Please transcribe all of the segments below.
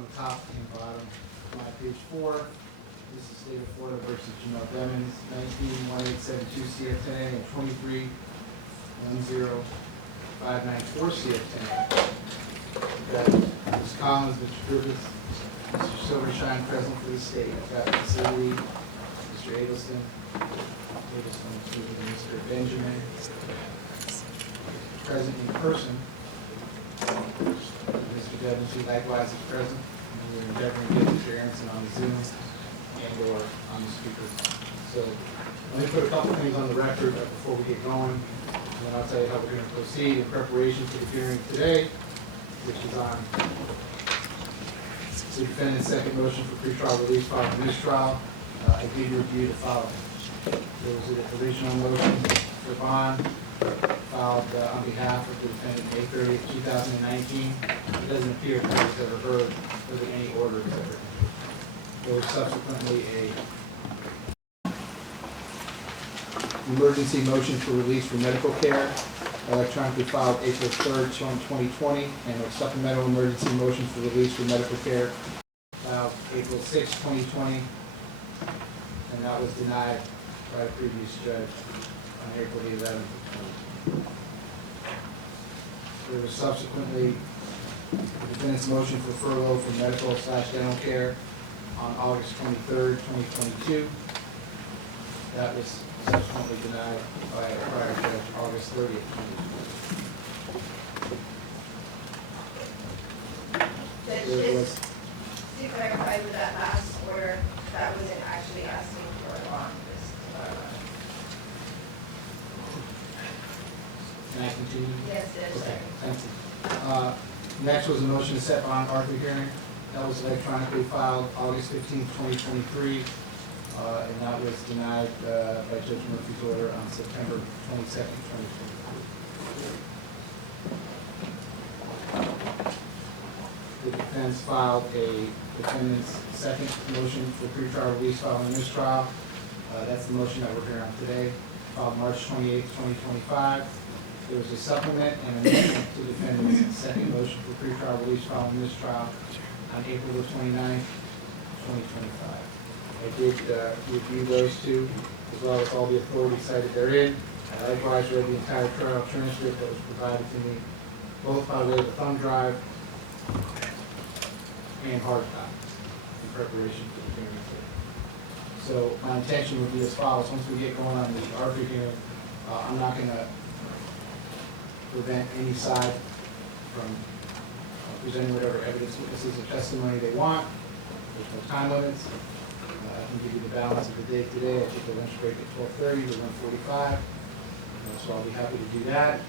on the top and bottom. My page 4, this is State of Florida versus Jamel Demons, 19-1872 CF10A and 23-10594 CF10A. I've got Ms. Collins, Mr. Griffiths, Mr. Silvershine present for the state. I've got Facility, Mr. Eggleston, Mr. Benjamin, present in person. Mr. Devons, who likewise is present. And we're endeavoring to get Mr. Aronson on the Zoom and or on the speaker. So let me put a couple things on the record before we get going. And then I'll tell you how we're going to proceed in preparation for the hearing today, which is on the defendant's second motion for pretrial release following mistrial. I did review the following. There was an original motion for bond filed on behalf of the defendant May 30th, 2019. It doesn't appear that it was ever heard whether any order was ever issued. There was subsequently a emergency motion for release for medical care, electronically filed April 3rd, 2020, and a supplemental emergency motion for release for medical care filed April 6th, 2020, and that was denied by a previous judge on April 11th. There was subsequently the defendant's motion for furlough for medical/dental care on August 23rd, 2022. That was subsequently denied by a prior judge August 30th, 2022. Just to clarify with that last order, that wasn't actually asking for a bond. Can I continue? Yes, yes. Okay, thank you. Next was a motion to set bond Arthur hearing. That was electronically filed August 15th, 2023, and that was denied by Judge Murphy's order on September 22nd, 2023. The defense filed a defendant's second motion for pretrial release following mistrial. That's the motion that we're hearing on today, filed March 28th, 2025. There was a supplement and amendment to the defendant's second motion for pretrial release following mistrial on April the 29th, 2025. I did review those two, as well as all the authority cited therein. I likewise read the entire trial transcript that was provided to me, both by way of the thumb drive and hard copy, in preparation for the hearing today. So my intention would be as follows. Once we get going on the Arthur hearing, I'm not going to prevent any side from presenting whatever evidence, witnesses, or testimony they want. There's no time limits. I can give you the balance of the day today. I take a lunch break at 12:30 to 1:45. So I'll be happy to do that.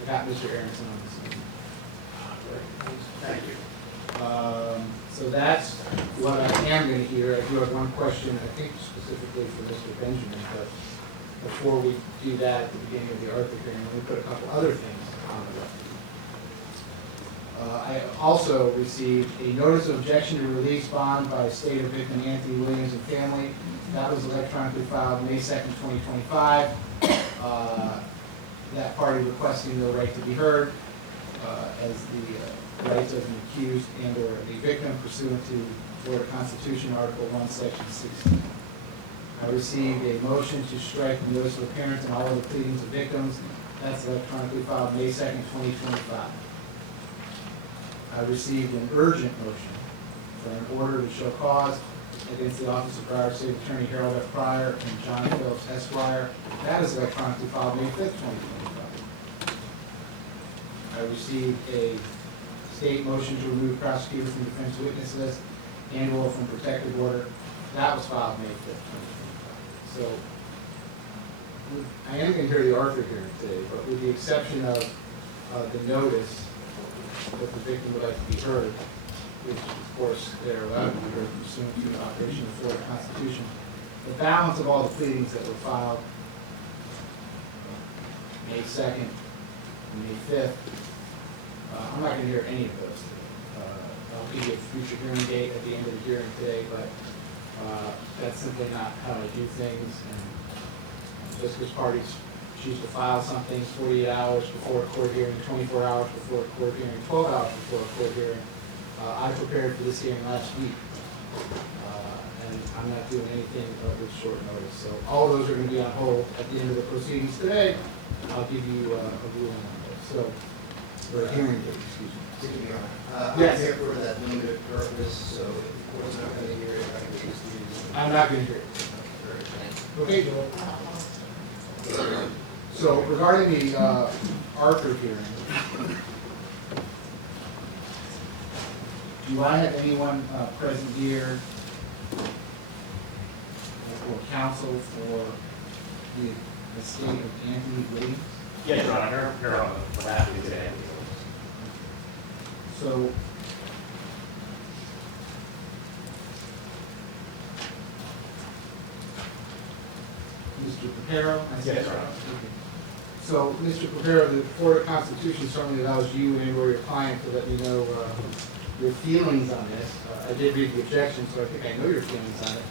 I got Mr. Aronson on this. Thank you. So that's what I am going to hear. I do have one question, I think specifically for Mr. Benjamin, but before we do that at the beginning of the Arthur hearing, let me put a couple other things on the record. I also received a notice of objection to release bond by state of victim Anthony Williams and family. That was electronically filed May 2nd, 2025. That party requesting the right to be heard as the rights of an accused and or a victim pursuant to Florida Constitution, Article 1, Section 16. I received a motion to strike the notice of appearance and all other pleadings of victims. That's electronically filed May 2nd, 2025. I received an urgent motion for an order to show cause against the Office of Broward State Attorney Harold F. Pryor and John Phillips, Esquire. That is electronically filed May 5th, 2025. I received a state motion to remove prosecutor from defense witness list and or from protective order. That was filed May 5th, 2025. So I am going to hear the Arthur hearing today, but with the exception of the notice that the victim would like to be heard, which of course they're allowed to be heard pursuant to the operation of the Florida Constitution, the balance of all the pleadings that were filed May 2nd and May 5th, I'm not going to hear any of those today. I'll give you a future hearing date at the end of the hearing today, but that's simply not how I do things. And just because parties choose to file something 48 hours before a court hearing, 24 hours before a court hearing, 12 hours before a court hearing, I prepared for this hearing last week, and I'm not doing anything with short notice. So all those are going to be on hold at the end of the proceedings today. I'll give you a ruling on those. So, or a hearing date, excuse me. I'm Yes. here for that limited purpose, so if the court's not going to hear it, I can choose to use it. I'm not going to hear it. Okay, Joel. So regarding the Arthur hearing, do I have anyone present here or counsel for the estate of Anthony Williams? Yes, Your Honor, here on the behalf of today. So Mr. Papero? Yes, Your Honor. So, Mr. Papero, the Florida Constitution certainly allows you and or your client to let me know your feelings on this. I did read the objection, so I think I know your feelings on it.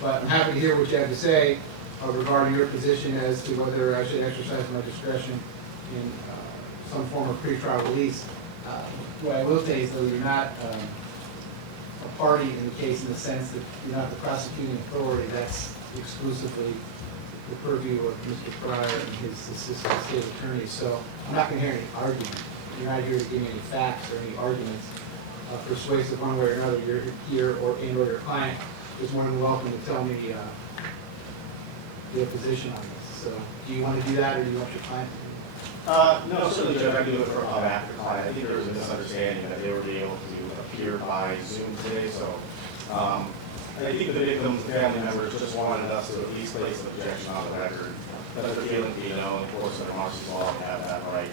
But I'm happy to hear what you have to say regarding your position as to whether I should exercise my discretion in some form of pretrial release. What I will say is, though, you're not a party in the case in the sense that you're not the prosecuting authority. That's exclusively the purview of Mr. Pryor and his assistant state attorney. So I'm not going to hear any argument. You're not here to give me any facts or any arguments persuasive one way or another. You're here, or your client is more than welcome to tell me their position on this. So do you want to do that, or do you want your client to do that? No, certainly, Judge, I can do it for after client. I think there was a misunderstanding that they were able to appear by Zoom today, so I think the victim's family members just wanted us to at least place an objection on the record, let their feeling be known, of course, under Marcy's law, we have that right.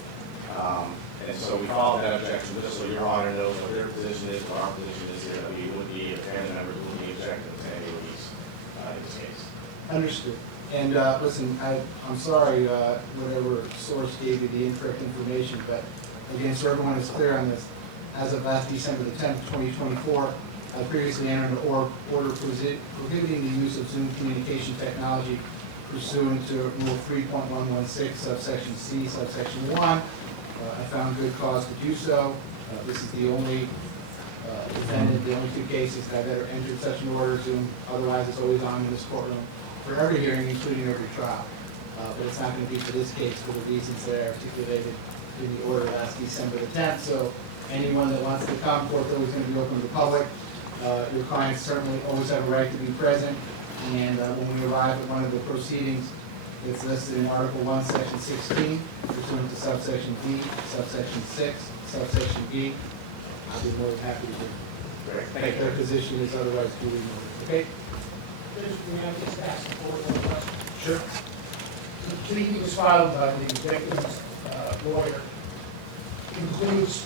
And so we followed that objection, just so Your Honor knows what their position is, what our position is here, that we would be, family members would be objecting to any release in this case. Understood. And listen, I'm sorry, whatever source gave you the incorrect information, but again, so everyone is clear on this, as of last December the 10th, 2024, I previously entered an order prohibiting the use of Zoom communication technology pursuant to Rule 3.116, subsection C, subsection 1. I found good cause to do so. This is the only defendant, the only two cases that I've ever entered such an order. Zoom, otherwise it's always on in this courtroom for every hearing, including every trial. But it's not going to be for this case for the reasons that I articulated in the order last December the 10th. So anyone that wants to come, court's always going to be open to the public. Your clients certainly always have a right to be present. And when we arrive at one of the proceedings, it's listed in Article 1, Section 16, pursuant to subsection D, subsection 6, subsection B. I'll be more than happy to do it. Great, If thank their you. position is otherwise duly noted. Okay? May I just ask the board one question? Sure. The plea was filed by the victim's lawyer, includes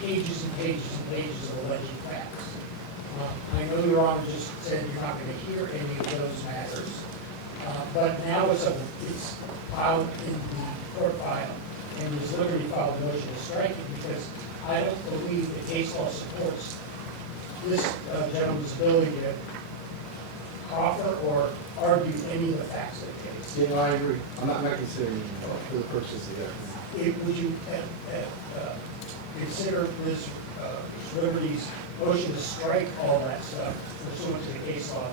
pages and pages and pages of alleged facts. I know Your Honor just said you're not going to hear any of those matters, but now it's filed in the court file, and Ms. Liberty filed a motion to strike it because I don't believe the case law supports this gentleman's ability to offer or argue any of the facts of the case. Yeah, no, I agree. I'm not considering it for the purposes of that. Would you consider Ms. Liberty's motion to strike all that stuff pursuant to the case law?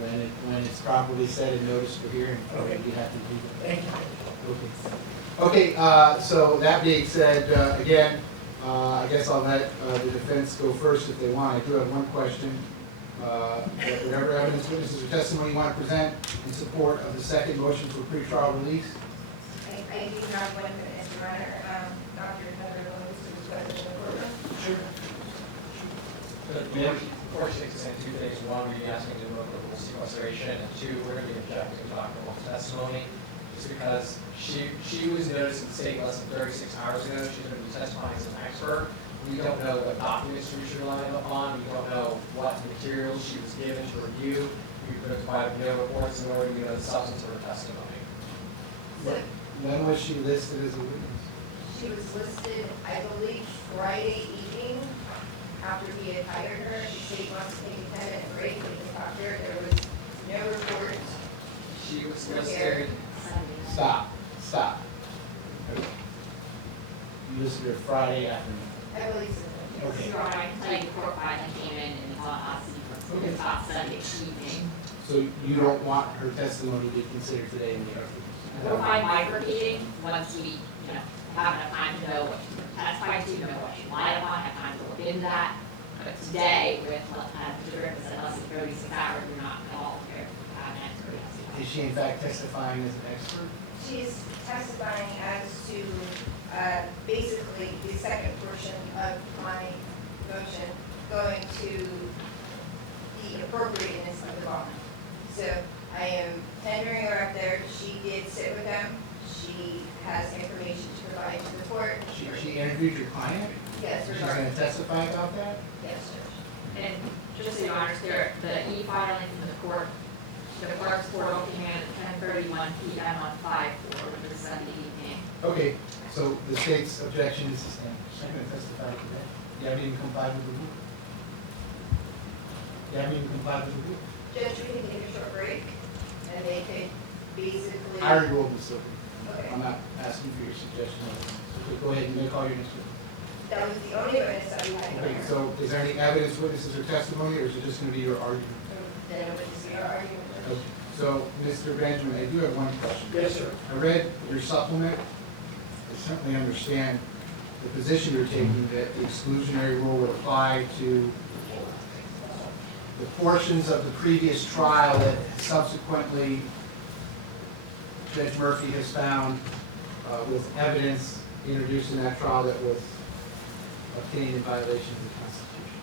When it's properly set and noticed for hearing, Okay. you have to do that. Thank you. Okay, so that being said, again, I guess I'll let the defense go first if they want. I do have one question. Whatever evidence, witnesses, or testimony you want to present in support of the second motion for pretrial release? I do have 1 minute, Your Honor. Dr. Heather Lewis, who was present in the courtroom. Sure. Before she takes us in 2 things: one, we're asking to move the sequestration, and 2, we're going to be objecting to Dr. Wolf's testimony, just because she was noticed in the state less than 36 hours ago. She's going to be testifying as an expert. We don't know what documents we should rely upon. We don't know what materials she was given to review. We could provide no reports in order to know the substance of her testimony. So When was she listed as a witness? she was listed, I believe, Friday evening after he had hired her. The state wants to take a 10-minute break with the doctor. There was no report. She was prepared. listed. Stop. You listed her Friday afternoon. I believe so. Okay. Your Honor, I court finally came in and saw us, it was about Sunday evening. So you don't want her testimony to be considered today in the argument? We're fine bifurcating once we, have enough time to know what she testified to, know what she lied about, have time to look into that. But today, with, Mr. Griffin said less than 36 hours, we're not at all prepared to have an expert testify. Is she in fact testifying as an expert? She's testifying as to, basically the second portion of my motion, going to the appropriateness of the bond. So I am tendering her up there. She did sit with them. She has information to provide to the court. She interviewed your client? Yes, She's regarding, going to testify about that? yes, Judge. And just so you understand, the e-filing from the court, the clerk's portal came in at 10:31 p.m. on 5/4, which is Sunday evening. Okay, so the state's objection is sustained. She's not going to testify today. You haven't even complied with the rule. You haven't even complied with the rule. Judge, we can take a short break, and they could basically. I already ruled this over. Okay. I'm not asking for your suggestion. So go ahead and make all your next witness. That was the only witness that we had. Okay, so is there any evidence, witnesses, or testimony, or is it just going to be your argument? Then it would just be our argument. Okay. So, Mr. Benjamin, I do have one question. Yes, sir. I read your supplement. I certainly understand the position you're taking that the exclusionary rule would apply to the portions of the previous trial that subsequently Judge Murphy has found with evidence introduced in that trial that was obtained in violation of the Constitution.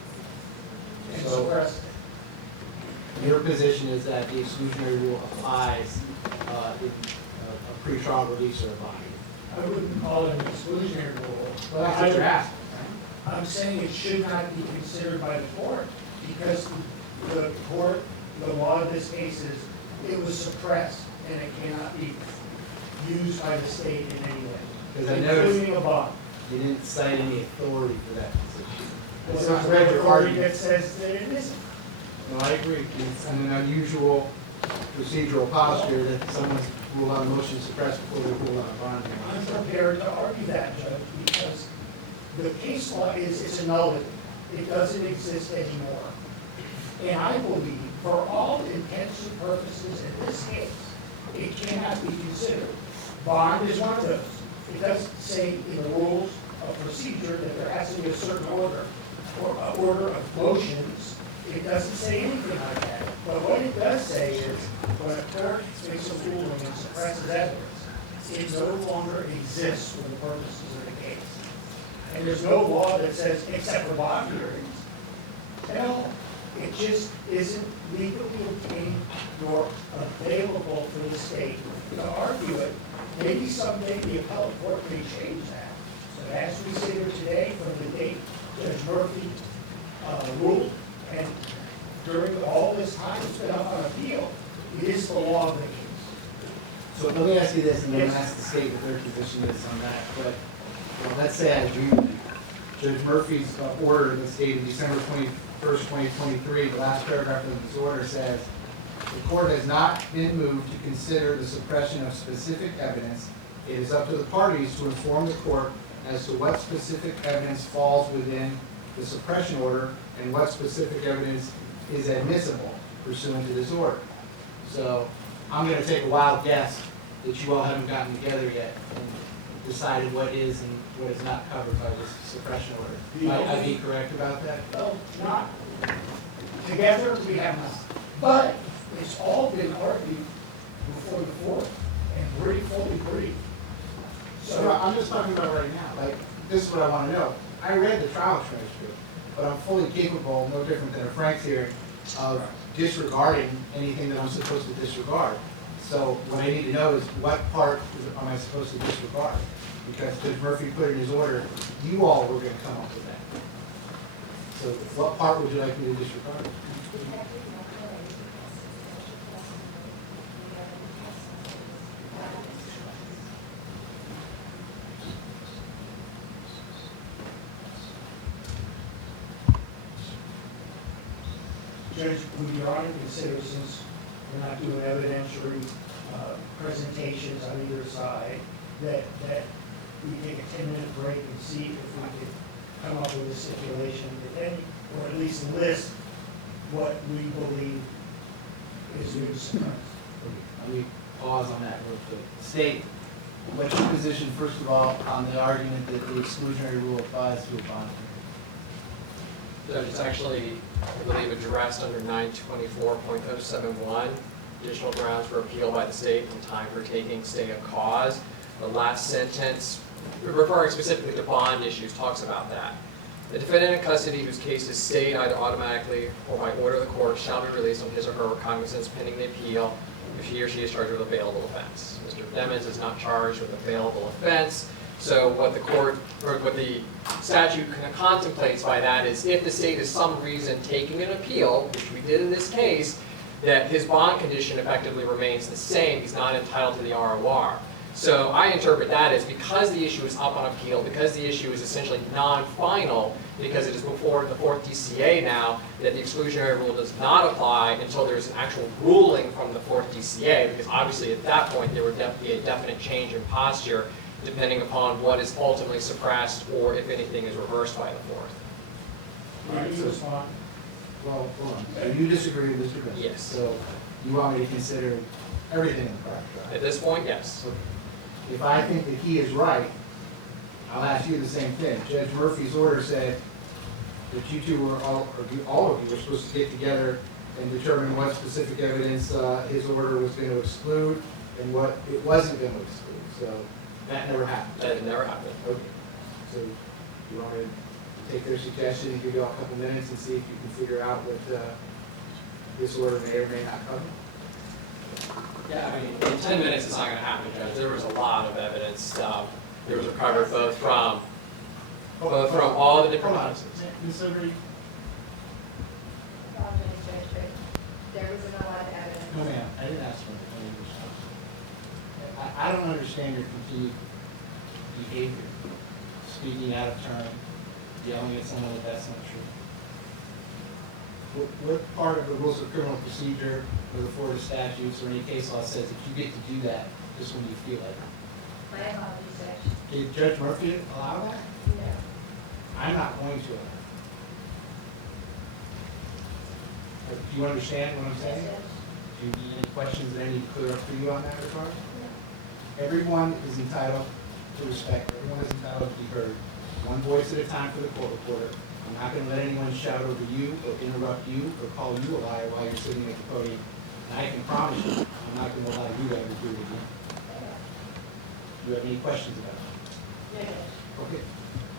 And So, suppressed. your position is that the exclusionary rule applies in a pretrial release or a bond? I wouldn't call it an exclusionary rule. Well, that's what you're asking, right? I'm saying it should not be considered by the court, because the court, the law of this case is, it was suppressed, and it cannot be used by the state in any Because I way, noticed including a bond. you didn't cite any authority for that position. Well, It's there's not no read your authority argument. that says that it isn't. No, I agree. It's an unusual procedural posture that someone's ruled on a motion to suppress before they rule on a bond I'm hearing. prepared to argue that, Judge, because the case law it's a nullity. It doesn't exist anymore. And I believe, for all intents and purposes in this case, it cannot be considered. Bond is one of those. It doesn't say in the rules of procedure that there has to be a certain order, or order of motions. It doesn't say anything like that. But what it does say is, when a court makes a ruling and suppresses evidence, it no longer exists for the purposes of the case. And there's no law that says, except for bond hearings. No, it just isn't legally obtained nor available for the state to argue it. Maybe someday the appellate court may change that. But as we sit here today, from the date Judge Murphy ruled, and during all this time it's been up on appeal, it is the law of the case. So let me ask you this, and then Yes. ask the state what their position is on that. But well, let's say I agree with you. Judge Murphy's order that's dated December 21st, 2023, the last paragraph of his order says, the court has not been moved to consider the suppression of specific evidence. It is up to the parties to inform the court as to what specific evidence falls within the suppression order and what specific evidence is admissible pursuant to this order. So I'm going to take a wild guess that you all haven't gotten together yet and decided what is and what is not covered by this suppression order. Might I be correct about that? Well, not together, we have not. But it's all been argued before the court and very fully briefed. So I'm just talking about right now, like, this is what I want to know. I read the trial transcript, but I'm fully capable, no different than a Frank's hearing, of disregarding anything that I'm supposed to disregard. So what I need to know is what part am I supposed to disregard? Because Judge Murphy put in his order, you all were going to come up with that. So what part would you like me to disregard? Judge, would Your Honor consider, since we're not doing evidentiary presentations on either side, that we take a 10-minute break and see if we could come up with a stipulation, if any, or at least list what we believe is due to suppress. Let me pause on that real quick. State, what's your position, first of all, on the argument that the exclusionary rule applies to a bond hearing? Judge, it's actually, I believe, addressed under 924.071, additional grounds for appeal by the state and time for taking stay of cause. The last sentence, referring specifically to bond issues, talks about that. The defendant in custody whose case is stayed either automatically or by order of the court shall be released on his or her recognizance pending the appeal if he or she is charged with a bailable offense. Mr. Demmons is not charged with a bailable offense, so what the court, or what the statute kind of contemplates by that is if the state is some reason taking an appeal, which we did in this case, that his bond condition effectively remains the same, he's not entitled to the ROR. So I interpret that as because the issue is up on appeal, because the issue is essentially non-final, because it is before the 4th DCA now, that the exclusionary rule does not apply until there's an actual ruling from the 4th DCA, because obviously at that point there would be a definite change in posture depending upon what is ultimately suppressed or if anything is reversed by the 4th. Can you respond? Well, hold on. So you disagree with Mr. Bishop? Yes. So you want me to consider everything in the prior trial? At this point, yes. Okay. If I think that he is right, I'll ask you the same thing. Judge Murphy's order said that you two were all of you were supposed to get together and determine what specific evidence his order was going to exclude and what it wasn't going to exclude. So that never happened. That never happened. Okay. So you want me to take their suggestion and give you all a couple minutes and see if you can figure out what this order may or may not cover? Yeah, I mean, in 10 minutes it's not going to happen, Judge. There was a lot of evidence. There was recovered both from all the different Hold on. houses. Ms. Overy? Apologize, Judge, but there was not a lot of evidence. No, ma'am, I didn't ask for any response. I don't understand your continued behavior, speaking out of turn, yelling at someone if that's not true. What part of the rules of criminal procedure or the Florida statutes or any case law says that you get to do that just when you feel like it? My apologies, Judge. Did Judge Murphy allow that? No. I'm not going to allow it. Do you understand what I'm saying? Yes, Judge. Do you need any questions that I need to clear up for you on that regard? No. Everyone is entitled to respect. Everyone is entitled to be heard. One voice at a time for the court reporter. I'm not going to let anyone shout over you or interrupt you or call you a liar while you're sitting at the podium. And I can promise you, I'm not going to allow you to ever do it again. Do you have any questions about it? No, Judge. Okay.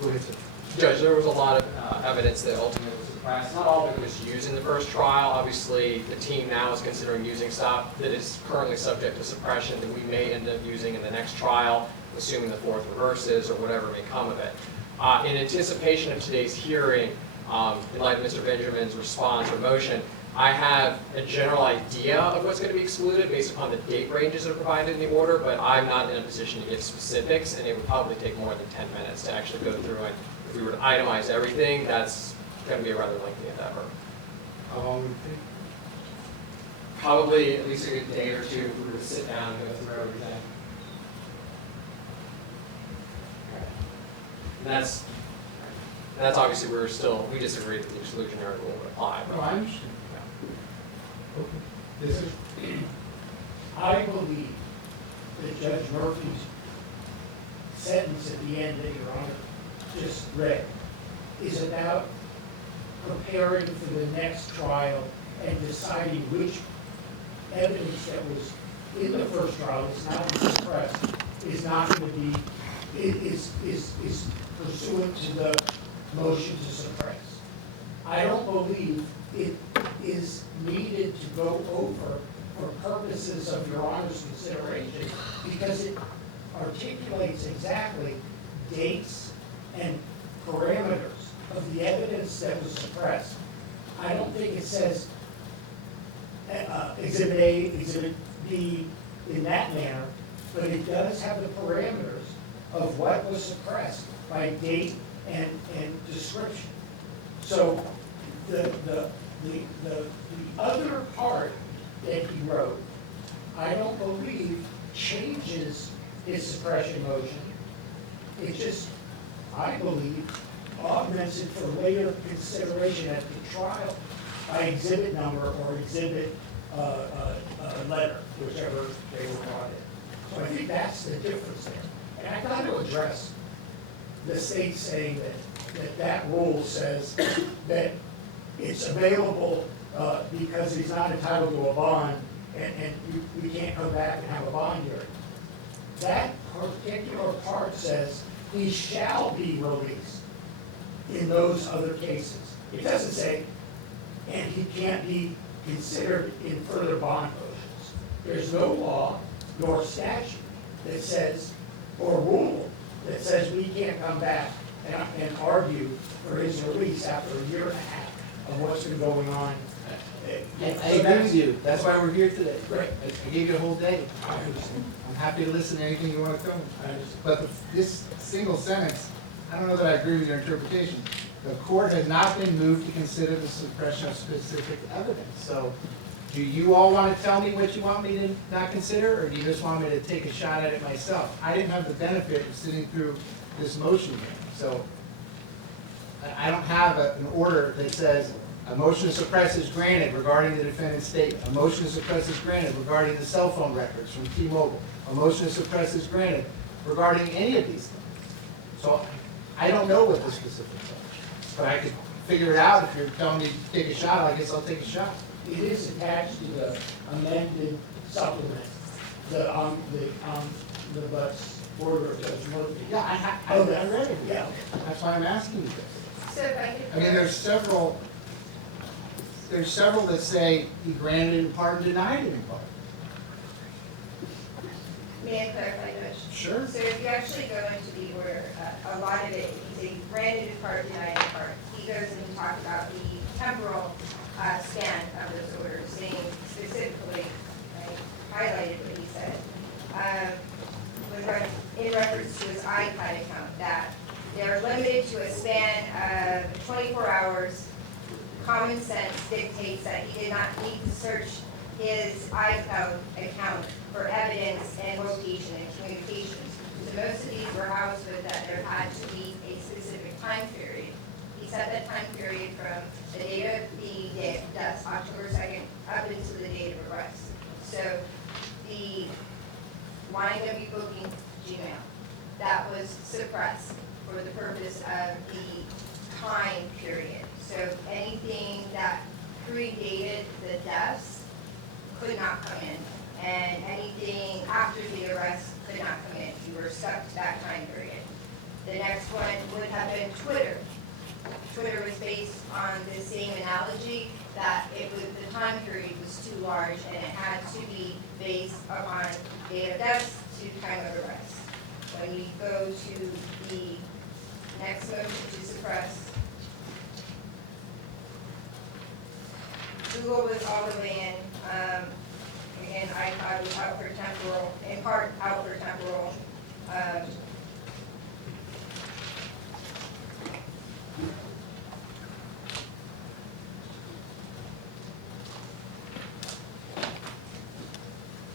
Go ahead, sir. Judge, there was a lot of evidence that ultimately was suppressed. Not all of it was used in the first trial. Obviously, the team now is considering using stuff that is currently subject to suppression that we may end up using in the next trial, assuming the 4th reverses or whatever may come of it. In anticipation of today's hearing, in light of Mr. Benjamin's response or motion, I have a general idea of what's going to be excluded based upon the date ranges that are provided in the order, but I'm not in a position to give specifics, and it would probably take more than 10 minutes to actually go through and if we were to itemize everything, that's going to be a rather lengthy endeavor. How long would it take? Probably at least a good day or two if we were to sit down and go through everything. And that's obviously we disagree that the exclusionary rule would apply. No, I understand. Okay. This is, I believe that Judge Murphy's sentence at the end that Your Honor just read is about preparing for the next trial and deciding which evidence that was in the first trial is not suppressed, is not going to be, is pursuant to the motion to suppress. I don't believe it is needed to go over for purposes of Your Honor's consideration because it articulates exactly dates and parameters of the evidence that was suppressed. I don't think it says Exhibit A, Exhibit B in that manner, but it does have the parameters of what was suppressed by date and description. So the other part that he wrote, I don't believe changes his suppression motion. It just, I believe, augments it for later consideration at the trial by exhibit number or exhibit letter, whichever they were brought in. So I think that's the difference there. And I got to address the state saying that rule says that it's available because he's not entitled to a bond and we can't come back and have a bond hearing. That particular part says he shall be released in those other cases. It doesn't say, and he can't be considered in further bond motions. There's no law nor statute that says, or rule that says we can't come back and argue for his release after a year and a half of what's been going on. I agree with you, that's why we're here today. Right. I gave you a whole day. I understand. I'm happy to listen to anything you want to tell me. I understand. But this single sentence, I don't know that I agree with your interpretation. The court has not been moved to consider the suppression of specific evidence. So do you all want to tell me what you want me to not consider, or do you just want me to take a shot at it myself? I didn't have the benefit of sitting through this motion hearing, so I don't have an order that says a motion to suppress is granted regarding the defendant's statement. A motion to suppress is granted regarding the cell phone records from T-Mobile. A motion to suppress is granted regarding any of these things. So I don't know what the specifics are, but I could figure it out. If you're telling me to take a shot, I guess I'll take a shot. It is attached to the amended supplement, the order of Judge Murphy. Yeah, I read it. Yeah. That's why I'm asking you this. So if I could. I mean, there's several that say he granted in part and denied it in part. May I clarify, Judge? Sure. So if you actually go into the order, a lot of it, he's a granted in part, denied in part. He goes and he talks about the temporal span of those orders, saying specifically, I highlighted what he said, in reference to his iPad account, that they're limited to a span of 24 hours. Common sense dictates that he did not need to search his iPhone account for evidence and location and communications. So most of these were housed with that there had to be a specific time period. He set that time period from the date of the day, that's October 2nd, up until the date of arrest. So the YNW booking Gmail, that was suppressed for the purpose of the time period. So anything that predated the deaths could not come in, and anything after the arrest could not come in. You were stuck to that time period. The next one would have been Twitter. Twitter was based on the same analogy, that the time period was too large and it had to be based upon date of death to time of arrest. When you go to the next motion to suppress, Google was all the way in. Again, iPod was out for temporal, in part out for temporal.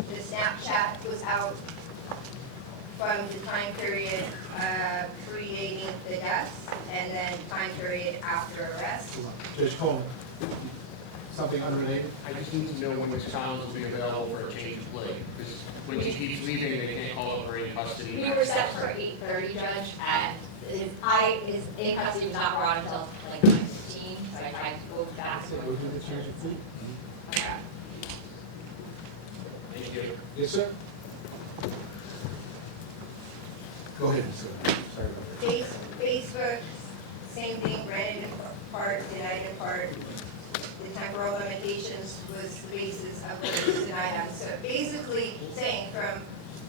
The Snapchat was out from the time period creating the deaths, and then time period after arrest. Judge Coleman, something unrelated? I just need to know when Ms. Collins will be available for a change of plea, because when she keeps leaving, they can't call up her in custody. We were set for 8:30, Judge, and his in custody was not brought until like 9:15, so I tried to go back. So we'll do the change of plea. Okay. Thank you. Yes, sir? Go ahead, Ms. Coleman. Sorry about that. Facebook, same thing, granted in part, denied in part. The temporal limitations was the basis of what was denied on. So basically saying from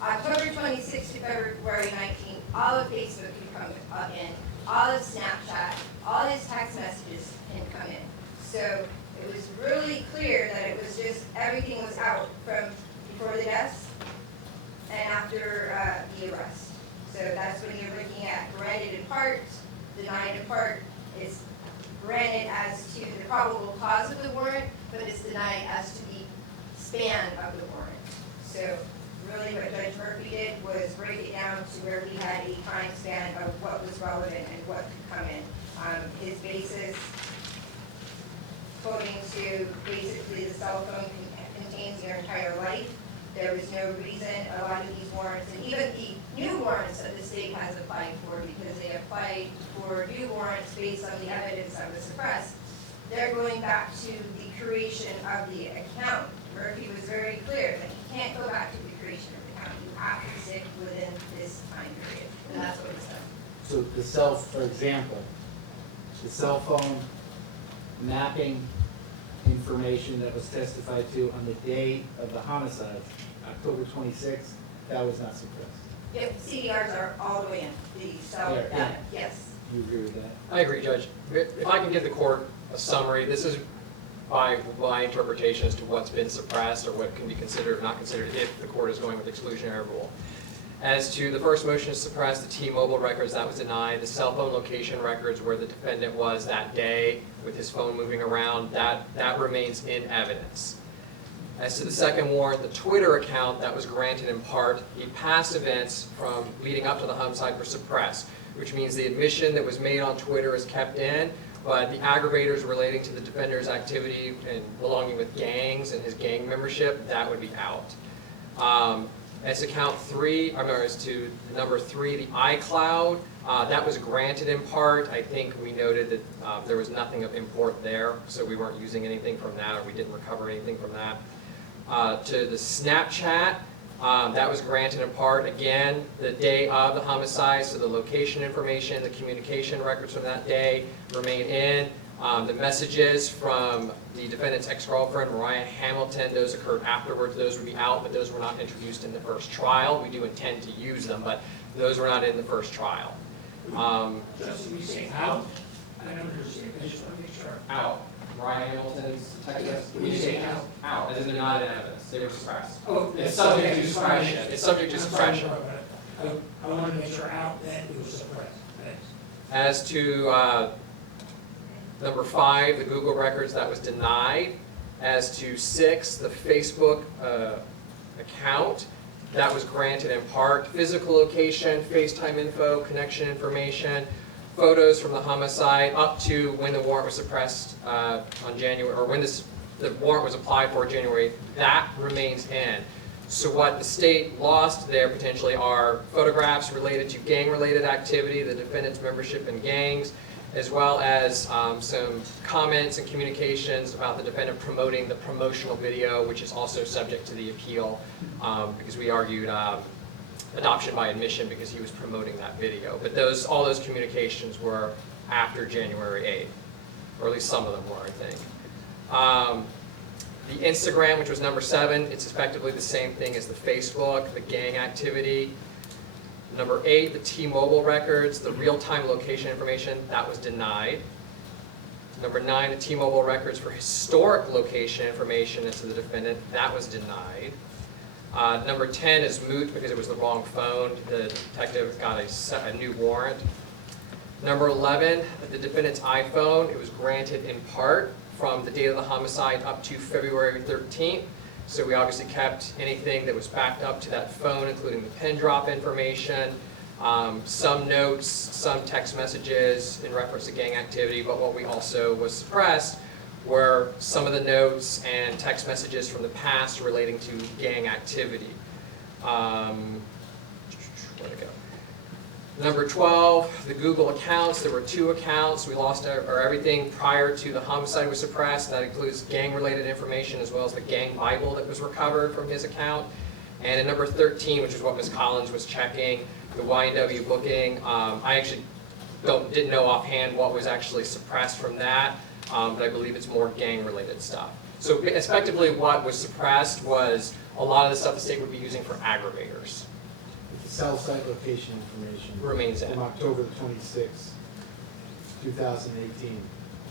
October 26th to February 19th, all of Facebook can come in, all of Snapchat, all his text messages can come in. So it was really clear that it was just, everything was out from before the deaths and after the arrest. So that's when you're looking at granted in part, denied in part. It's granted as to the probable cause of the warrant, but it's denied as to the span of the warrant. So really what Judge Murphy did was break it down to where we had a time span of what was relevant and what could come in. His basis, quoting to basically the cell phone contains your entire life. There was no reason, a lot of these warrants, and even the new warrants that the state has applied for, because they applied for new warrants based on the evidence that was suppressed, they're going back to the creation of the account. Murphy was very clear that you can't go back to the creation of the account. You have to stick within this time period, and that's what it's done. So for example, the cell phone mapping information that was testified to on the day of the homicide, October 26th, that was not suppressed. Yep, CDRs are all the way in, the cell Yeah, data, yeah. yes. You agree with that? I agree, Judge. If I can give the court a summary, this is by my interpretation as to what's been suppressed or what can be considered or not considered if the court is going with exclusionary rule. As to the first motion to suppress the T-Mobile records, that was denied. The cell phone location records where the defendant was that day with his phone moving around, that remains in evidence. As to the second warrant, the Twitter account that was granted in part, the past events from leading up to the homicide were suppressed, which means the admission that was made on Twitter is kept in, but the aggravators relating to the defender's activity and belonging with gangs and his gang membership, that would be out. As to as to number 3, the iCloud, that was granted in part. I think we noted that there was nothing of import there, so we weren't using anything from that, or we didn't recover anything from that. To the Snapchat, that was granted in part, again, the day of the homicide, so the location information, the communication records from that day remain in. The messages from the defendant's ex-girlfriend, Mariah Hamilton, those occurred afterwards. Those would be out, but those were not introduced in the first trial. We do intend to use them, but those were not in the first trial. Justin, you say out? I don't understand, I just want to make sure. Out. Mariah Hamilton's text message. When you say out? Out, as in they're not in evidence. They were suppressed. Oh, It's subject to suppression. It's subject to I'm sorry, suppression. I wanted to make sure out that it was suppressed. Thanks. As to number 5, the Google records, that was denied. As to 6, the Facebook account, that was granted in part. Physical location, FaceTime info, connection information, photos from the homicide up to when the warrant was suppressed on January, or when the warrant was applied for January, that remains in. So what the state lost there potentially are photographs related to gang-related activity, the defendant's membership in gangs, as well as some comments and communications about the defendant promoting the promotional video, which is also subject to the appeal, because we argued adoption by admission because he was promoting that video. But all those communications were after January 8th, or at least some of them were, I think. The Instagram, which was number 7, it's effectively the same thing as the Facebook, the gang activity. Number 8, the T-Mobile records, the real-time location information, that was denied. Number 9, the T-Mobile records for historic location information as to the defendant, that was denied. Number 10 is moot because it was the wrong phone. The detective got a new warrant. Number 11, the defendant's iPhone, it was granted in part from the date of the homicide up to February 13th. So we obviously kept anything that was backed up to that phone, including the pin drop information, some notes, some text messages in reference to gang activity, but what we also was suppressed were some of the notes and text messages from the past relating to gang activity. Where'd it go? Number 12, the Google accounts. There were 2 accounts. We lost everything prior to the homicide was suppressed. That includes gang-related information as well as the gang Bible that was recovered from his account. And at number 13, which is what Ms. Collins was checking, the YNW booking. I actually didn't know offhand what was actually suppressed from that, but I believe it's more gang-related stuff. So effectively what was suppressed was a lot of the stuff the state would be using for aggravators. The cell site location information. Remains in. From October the 26th, 2018,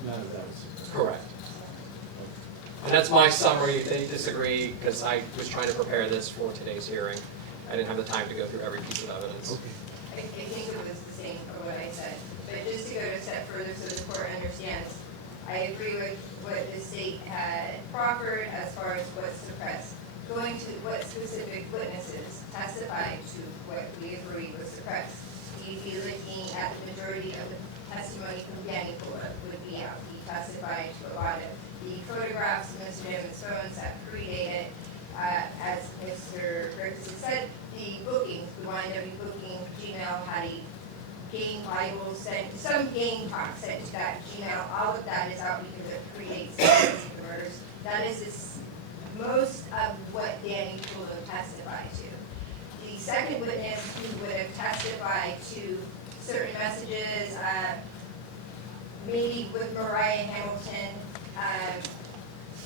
none of that was suppressed. Correct. And that's my summary. If they disagree, because I was trying to prepare this for today's hearing. I didn't have the time to go through every piece of evidence. Okay. I think it was the same for what I said, but just to go a step further so the court understands, I agree with what the state had proffered as far as what's suppressed. Going to what specific witnesses testified to what we agree was suppressed. You'd be looking at the majority of the testimony from Danny Fuller would be out. He testified to a lot of the photographs of Mr. Newman's phones that predated, as Mr. Griffiths had said, the bookings, the YNW booking, Gmail had a game Bible sent, some game talk sent to that Gmail. All of that is out because it predates the murders. That is most of what Danny Fuller testified to. The second witness who would have testified to certain messages, maybe with Mariah Hamilton,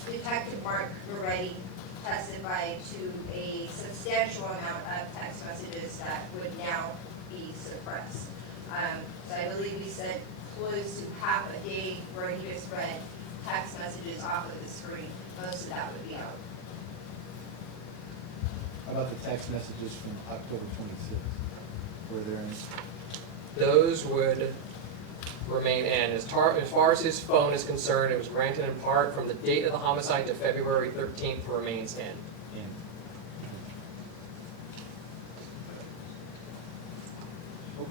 Detective Mark Moretti testified to a substantial amount of text messages that would now be suppressed. So I believe we said close to half a day where he just read text messages off of the screen. Most of that would be out. How about the text messages from October 26th? Were there any? Those would remain in. As far as his phone is concerned, it was granted in part from the date of the homicide to February 13th, remains in. Okay.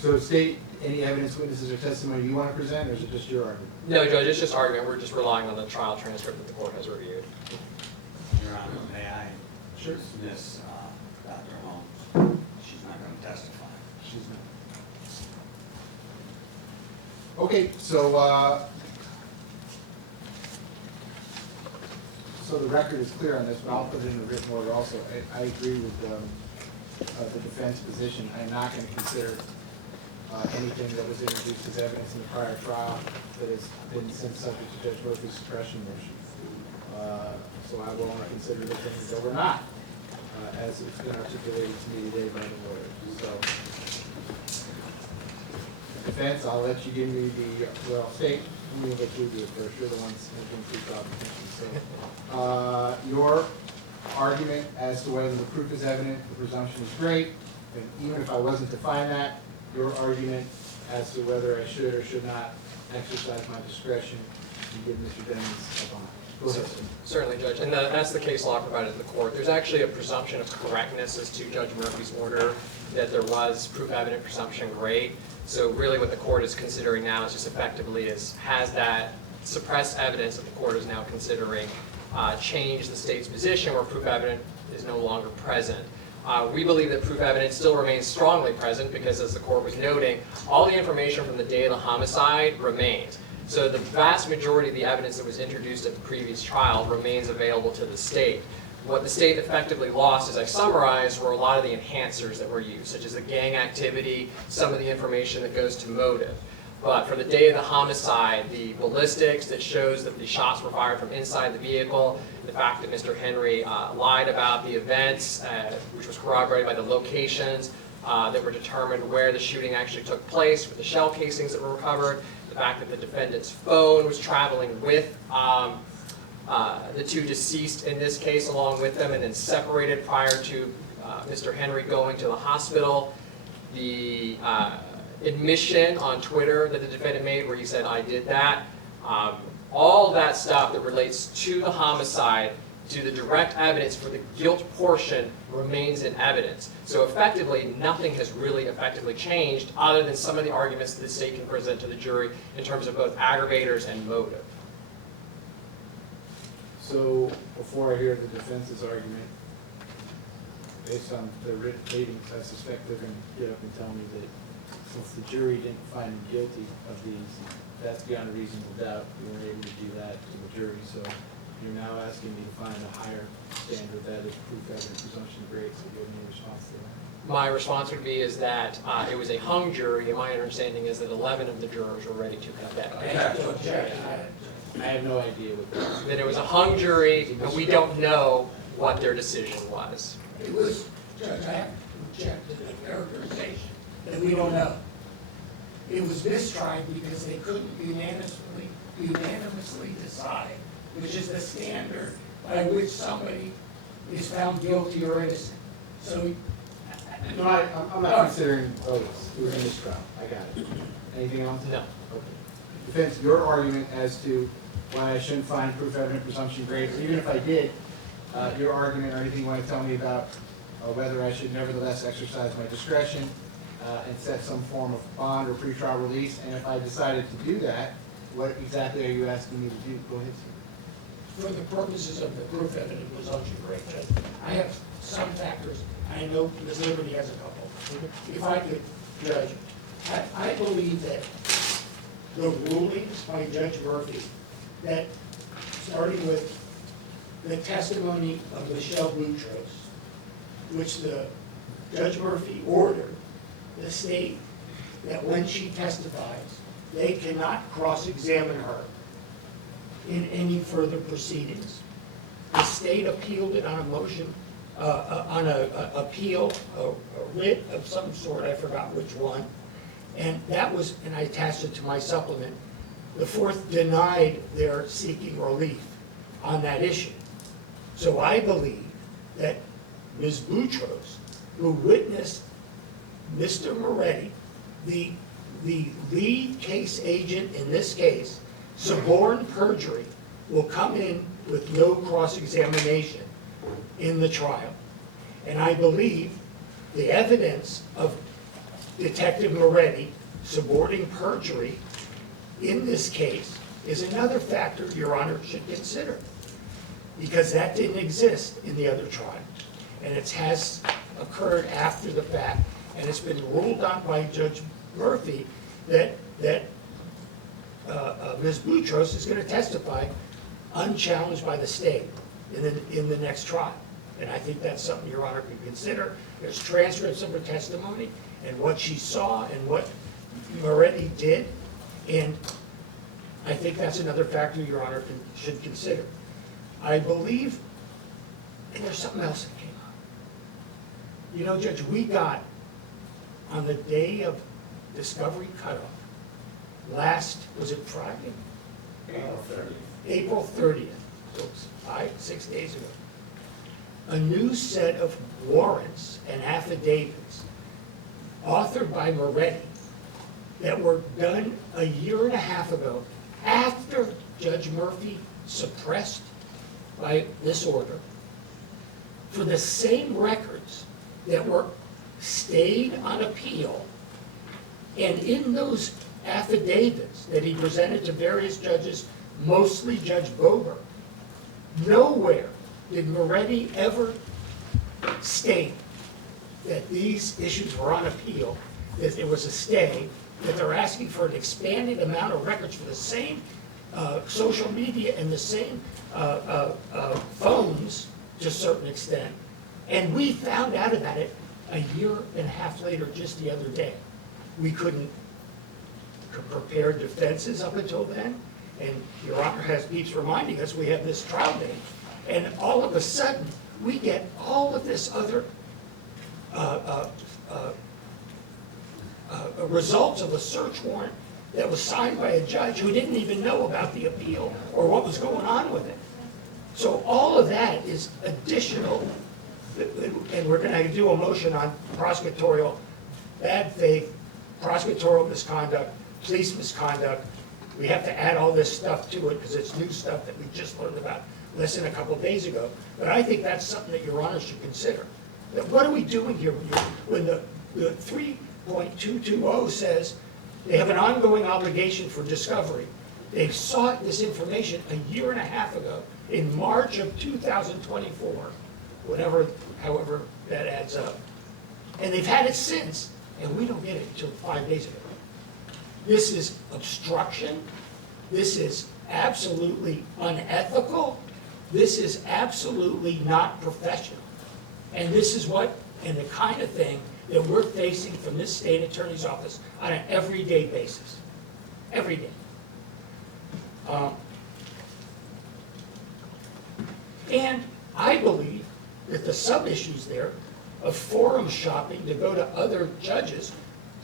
So state any evidence, witnesses, or testimony you want to present, or is it just your argument? No, Judge, it's just argument. We're just relying on the trial transcript that the court has reviewed. Your Honor, may I Sure. dismiss Dr. Holmes? She's not going to testify. She's not. Okay, so so the record is clear on this, but I'll put it in the written order also. I agree with the defense position. I'm not going to consider anything that was introduced as evidence in the prior trial that has been since subject to Judge Murphy's suppression motion. So I will only consider the things that were not, as it's been articulated to me today by the lawyers. So, defense, I'll let you give me the, well, state, let me let you do it first. You're the ones making pre-trial. So, your argument as to whether the proof is evident, the presumption is great, and even if I wasn't to find that, your argument as to whether I should or should not exercise my discretion and give Mr. Dennis a bond. Go ahead. Certainly, Judge, and that's the case law provided in the court. There's actually a presumption of correctness as to Judge Murphy's order that there was proof evident, presumption great. So really what the court is considering now is just effectively has that suppressed evidence that the court is now considering change the state's position where proof evident is no longer present. We believe that proof evidence still remains strongly present because, as the court was noting, all the information from the day of the homicide remains. So the vast majority of the evidence that was introduced at the previous trial remains available to the state. What the state effectively lost, as I summarized, were a lot of the enhancers that were used, such as the gang activity, some of the information that goes to motive. But for the day of the homicide, the ballistics that shows that the shots were fired from inside the vehicle, the fact that Mr. Henry lied about the events, which was corroborated by the locations that were determined where the shooting actually took place, with the shell casings that were recovered, the fact that the defendant's phone was traveling with the two deceased in this case along with them and then separated prior to Mr. Henry going to the hospital, the admission on Twitter that the defendant made where he said, "I did that." All that stuff that relates to the homicide, to the direct evidence for the guilt portion, remains in evidence. So effectively, nothing has really effectively changed other than some of the arguments that the state can present to the jury in terms of both aggravators and motive. So before I hear the defense's argument, based on the written pleadings, I suspect they're going to get up and tell me that since the jury didn't find him guilty of these, that's beyond a reasonable doubt. We weren't able to do that to the jury. So you're now asking me to find a higher standard, that is proof evident presumption of great. So do you have any response to that? My response would be is that it was a hung jury, and my understanding is that 11 of the jurors were ready to cut that. I have no idea what that is. That it was a hung jury, and we don't know what their decision was. It was, Judge, I have to object to the characterization that we don't know. It was mistried because they couldn't unanimously decide, which is the standard by which somebody is found guilty or innocent. So, No, I'm not considering votes. It was a mistrial. I got it. Anything else? No. Okay. Defense, your argument as to why I shouldn't find proof evident presumption great, or even if I did, your argument or anything you want to tell me about whether I should nevertheless exercise my discretion and set some form of bond or pretrial release, and if I decided to do that, what exactly are you asking me to do? Go ahead, sir. For the purposes of the proof evident presumption, great judge, I have some factors, I know Ms. Liberty has a couple. If I could, Judge, I believe that the rulings by Judge Murphy, that starting with the testimony of Michelle Boutros, which the Judge Murphy ordered the state that when she testifies, they cannot cross-examine her in any further proceedings. The state appealed it on a motion, on a appeal, a writ of some sort, I forgot which one. And that was, and I attached it to my supplement, the fourth denied their seeking relief on that issue. So I believe that Ms. Boutros, who witnessed Mr. Moretti, the lead case agent in this case, suborn perjury, will come in with no cross-examination in the trial. And I believe the evidence of Detective Moretti suborning perjury in this case is another factor Your Honor should consider, because that didn't exist in the other trial. And it has occurred after the fact, and it's been ruled on by Judge Murphy that Ms. Boutros is going to testify unchallenged by the state in the next trial. And I think that's something Your Honor can consider. There's transcripts of her testimony and what she saw and what Moretti did. And I think that's another factor Your Honor should consider. I believe, and there's something else that came up. You know, Judge, we got, on the day of discovery cutoff, was it Friday? April 30th, so 6 days ago. A new set of warrants and affidavits authored by Moretti that were done a year and a half ago after Judge Murphy suppressed by this order for the same records that were stayed on appeal. And in those affidavits that he presented to various judges, mostly Judge Bober, nowhere did Moretti ever state that these issues were on appeal, that it was a stay, that they're asking for an expanded amount of records for the same social media and the same phones to a certain extent. And we found out about it a year and a half later, just the other day. We couldn't prepare defenses up until then, and Your Honor keeps reminding us we have this trial date. And all of a sudden, we get all of this other results of a search warrant that was signed by a judge who didn't even know about the appeal or what was going on with it. So all of that is additional, and we're going to do a motion on prosecutorial bad faith, prosecutorial misconduct, police misconduct. We have to add all this stuff to it because it's new stuff that we just learned about less than a couple of days ago. But I think that's something that Your Honor should consider. That what are we doing here when the 3.220 says they have an ongoing obligation for discovery? They've sought this information a year and a half ago in March of 2024, however that adds up. And they've had it since, and we don't get it until 5 days ago. This is obstruction. This is absolutely unethical. This is absolutely not professional. And this is and the kind of thing that we're facing from this state attorney's office on an everyday basis. Every day. And I believe that the sub-issues there of forum shopping to go to other judges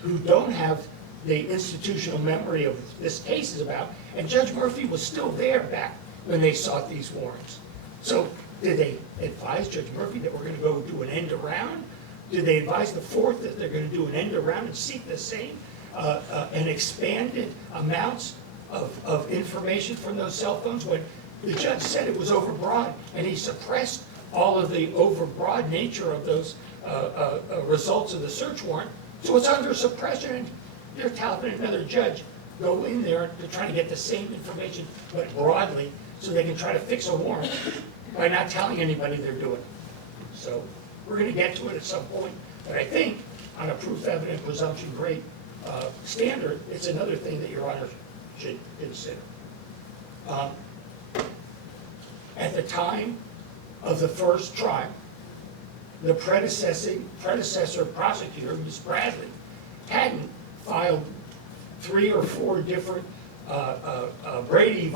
who don't have the institutional memory of this case is about, and Judge Murphy was still there back when they sought these warrants. So did they advise Judge Murphy that we're going to go do an end around? Did they advise the fourth that they're going to do an end around and seek the same and expanded amounts of information from those cell phones when the judge said it was overbroad and he suppressed all of the overbroad nature of those results of the search warrant So it's under suppression. They're telling another judge, go in there to try to get the same information, but broadly, so they can try to fix a warrant by not telling anybody they're doing it. So we're gonna get to it at some point, but I think on a proof evident presumption grade standard, it's another thing that Your Honor should consider. At the time of the first trial, the predecessor prosecutor, Ms. Bradley, hadn't filed 3 or 4 different Brady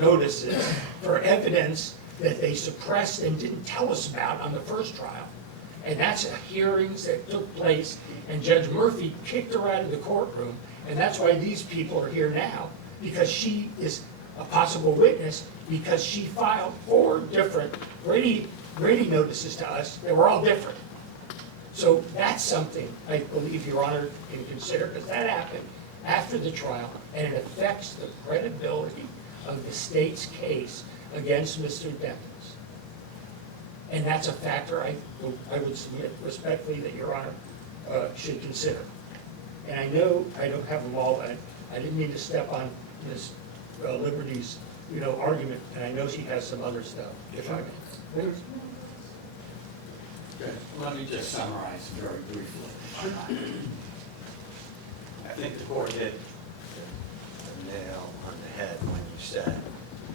notices for evidence that they suppressed and didn't tell us about on the first trial. And that's hearings that took place, and Judge Murphy kicked her out of the courtroom, and that's why these people are here now, because she is a possible witness, because she filed 4 different Brady notices to us. They were all different. So that's something I believe Your Honor can consider, because that happened after the trial, and it affects the credibility of the state's case against Mr. Dempens. And that's a factor I would submit respectfully that Your Honor should consider. And I know I don't have them all, but I didn't mean to step on Ms. Liberty's, argument, and I know she has some other stuff, if I may. Please. Good. Let me just summarize very briefly. I think the court hit the nail on the head when you said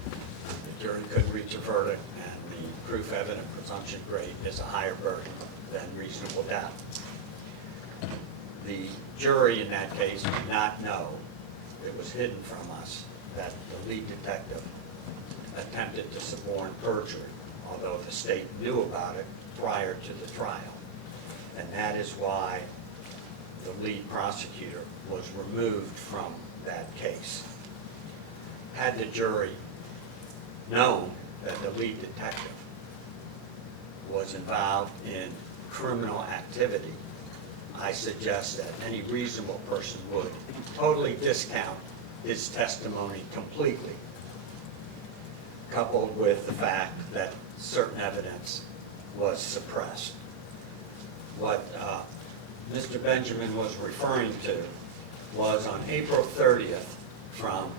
the jury couldn't reach a verdict and the proof evident presumption grade is a higher burden than reasonable doubt. The jury in that case did not know, it was hidden from us, that the lead detective attempted to suborn perjury, although the state knew about it prior to the trial. And that is why the lead prosecutor was removed from that case. Had the jury known that the lead detective was involved in criminal activity, I suggest that any reasonable person would totally discount his testimony completely, coupled with the fact that certain evidence was suppressed. What Mr. Benjamin was referring to was on April 30th from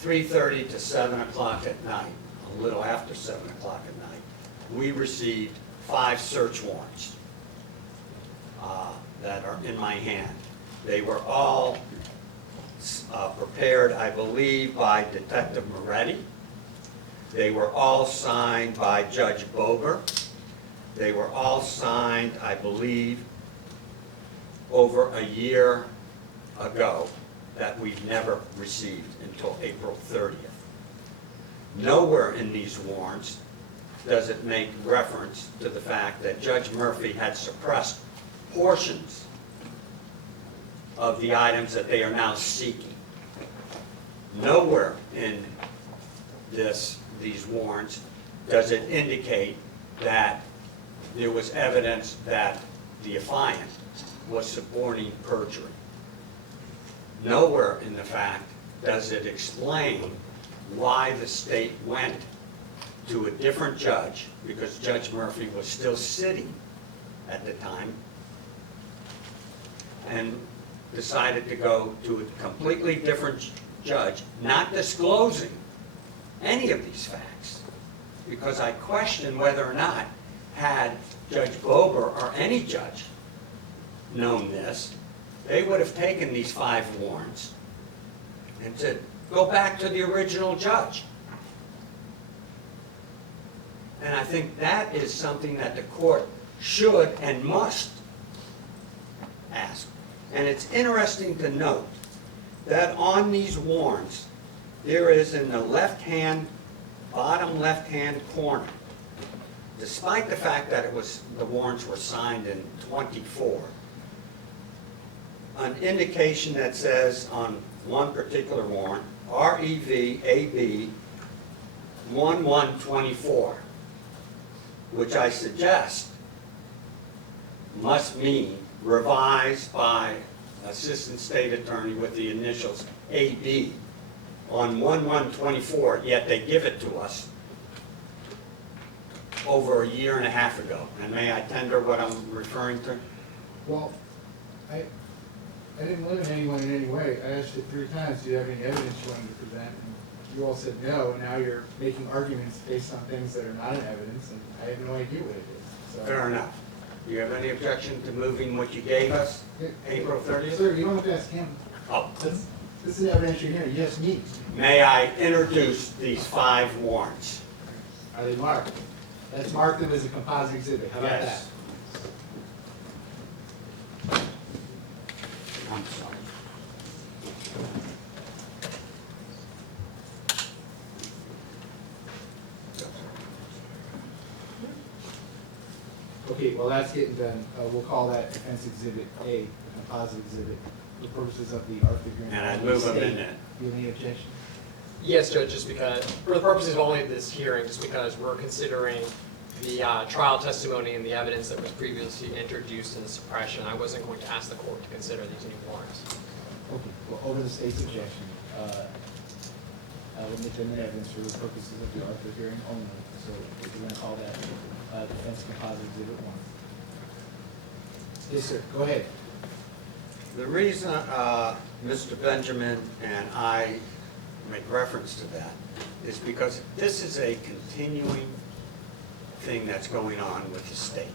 3:30 to 7 o'clock at night, a little after 7 o'clock at night, we received 5 search warrants that are in my hand. They were all prepared, I believe, by Detective Moretti. They were all signed by Judge Bober. They were all signed, I believe, over a year ago that we've never received until April 30th. Nowhere in these warrants does it make reference to the fact that Judge Murphy had suppressed portions of the items that they are now seeking. Nowhere in these warrants does it indicate that there was evidence that the affiant was suborning perjury. Nowhere in the fact does it explain why the state went to a different judge, because Judge Murphy was still sitting at the time, and decided to go to a completely different judge, not disclosing any of these facts, because I question whether or not, had Judge Bober or any judge known this, they would have taken these 5 warrants and said, go back to the original judge. And I think that is something that the court should and must ask. And it's interesting to note that on these warrants, there is in the bottom left-hand corner, despite the fact that the warrants were signed in 24, an indication that says on one particular warrant, REV-AB 1124, which I suggest must mean revised by Assistant State Attorney with the initials AB on 1124, yet they give it to us over a year and a half ago. And may I tender what I'm referring to? Well, I didn't limit anyone in any way. I asked you 3 times, do you have any evidence you wanted to present? And you all said no, and now you're making arguments based on things that are not in evidence, and I have no idea what it is. So. Fair enough. Do you have any objection to moving what you gave us, April 30th? Sir, you don't have to ask him. Oh. This is evidentiary hearing. You ask me. May I introduce these 5 warrants? Are they marked? Let's mark them as a composite exhibit. How about that? Yes. I'm sorry. Okay, well, that's getting done. We'll call that defense exhibit A, a composite exhibit, for purposes of the Arthur Green. And I'd move them in there. Do you have any objection? Yes, Judge, just because, for the purposes of only this hearing, just because we're considering the trial testimony and the evidence that was previously introduced in the suppression, I wasn't going to ask the court to consider these new warrants. Okay, well, over the state's objection, I will make them in evidence for the purposes of the Arthur hearing only. So if you're gonna call that defense composite exhibit 1. Yes, sir, go ahead. The reason Mr. Benjamin and I make reference to that is because this is a continuing thing that's going on with the state.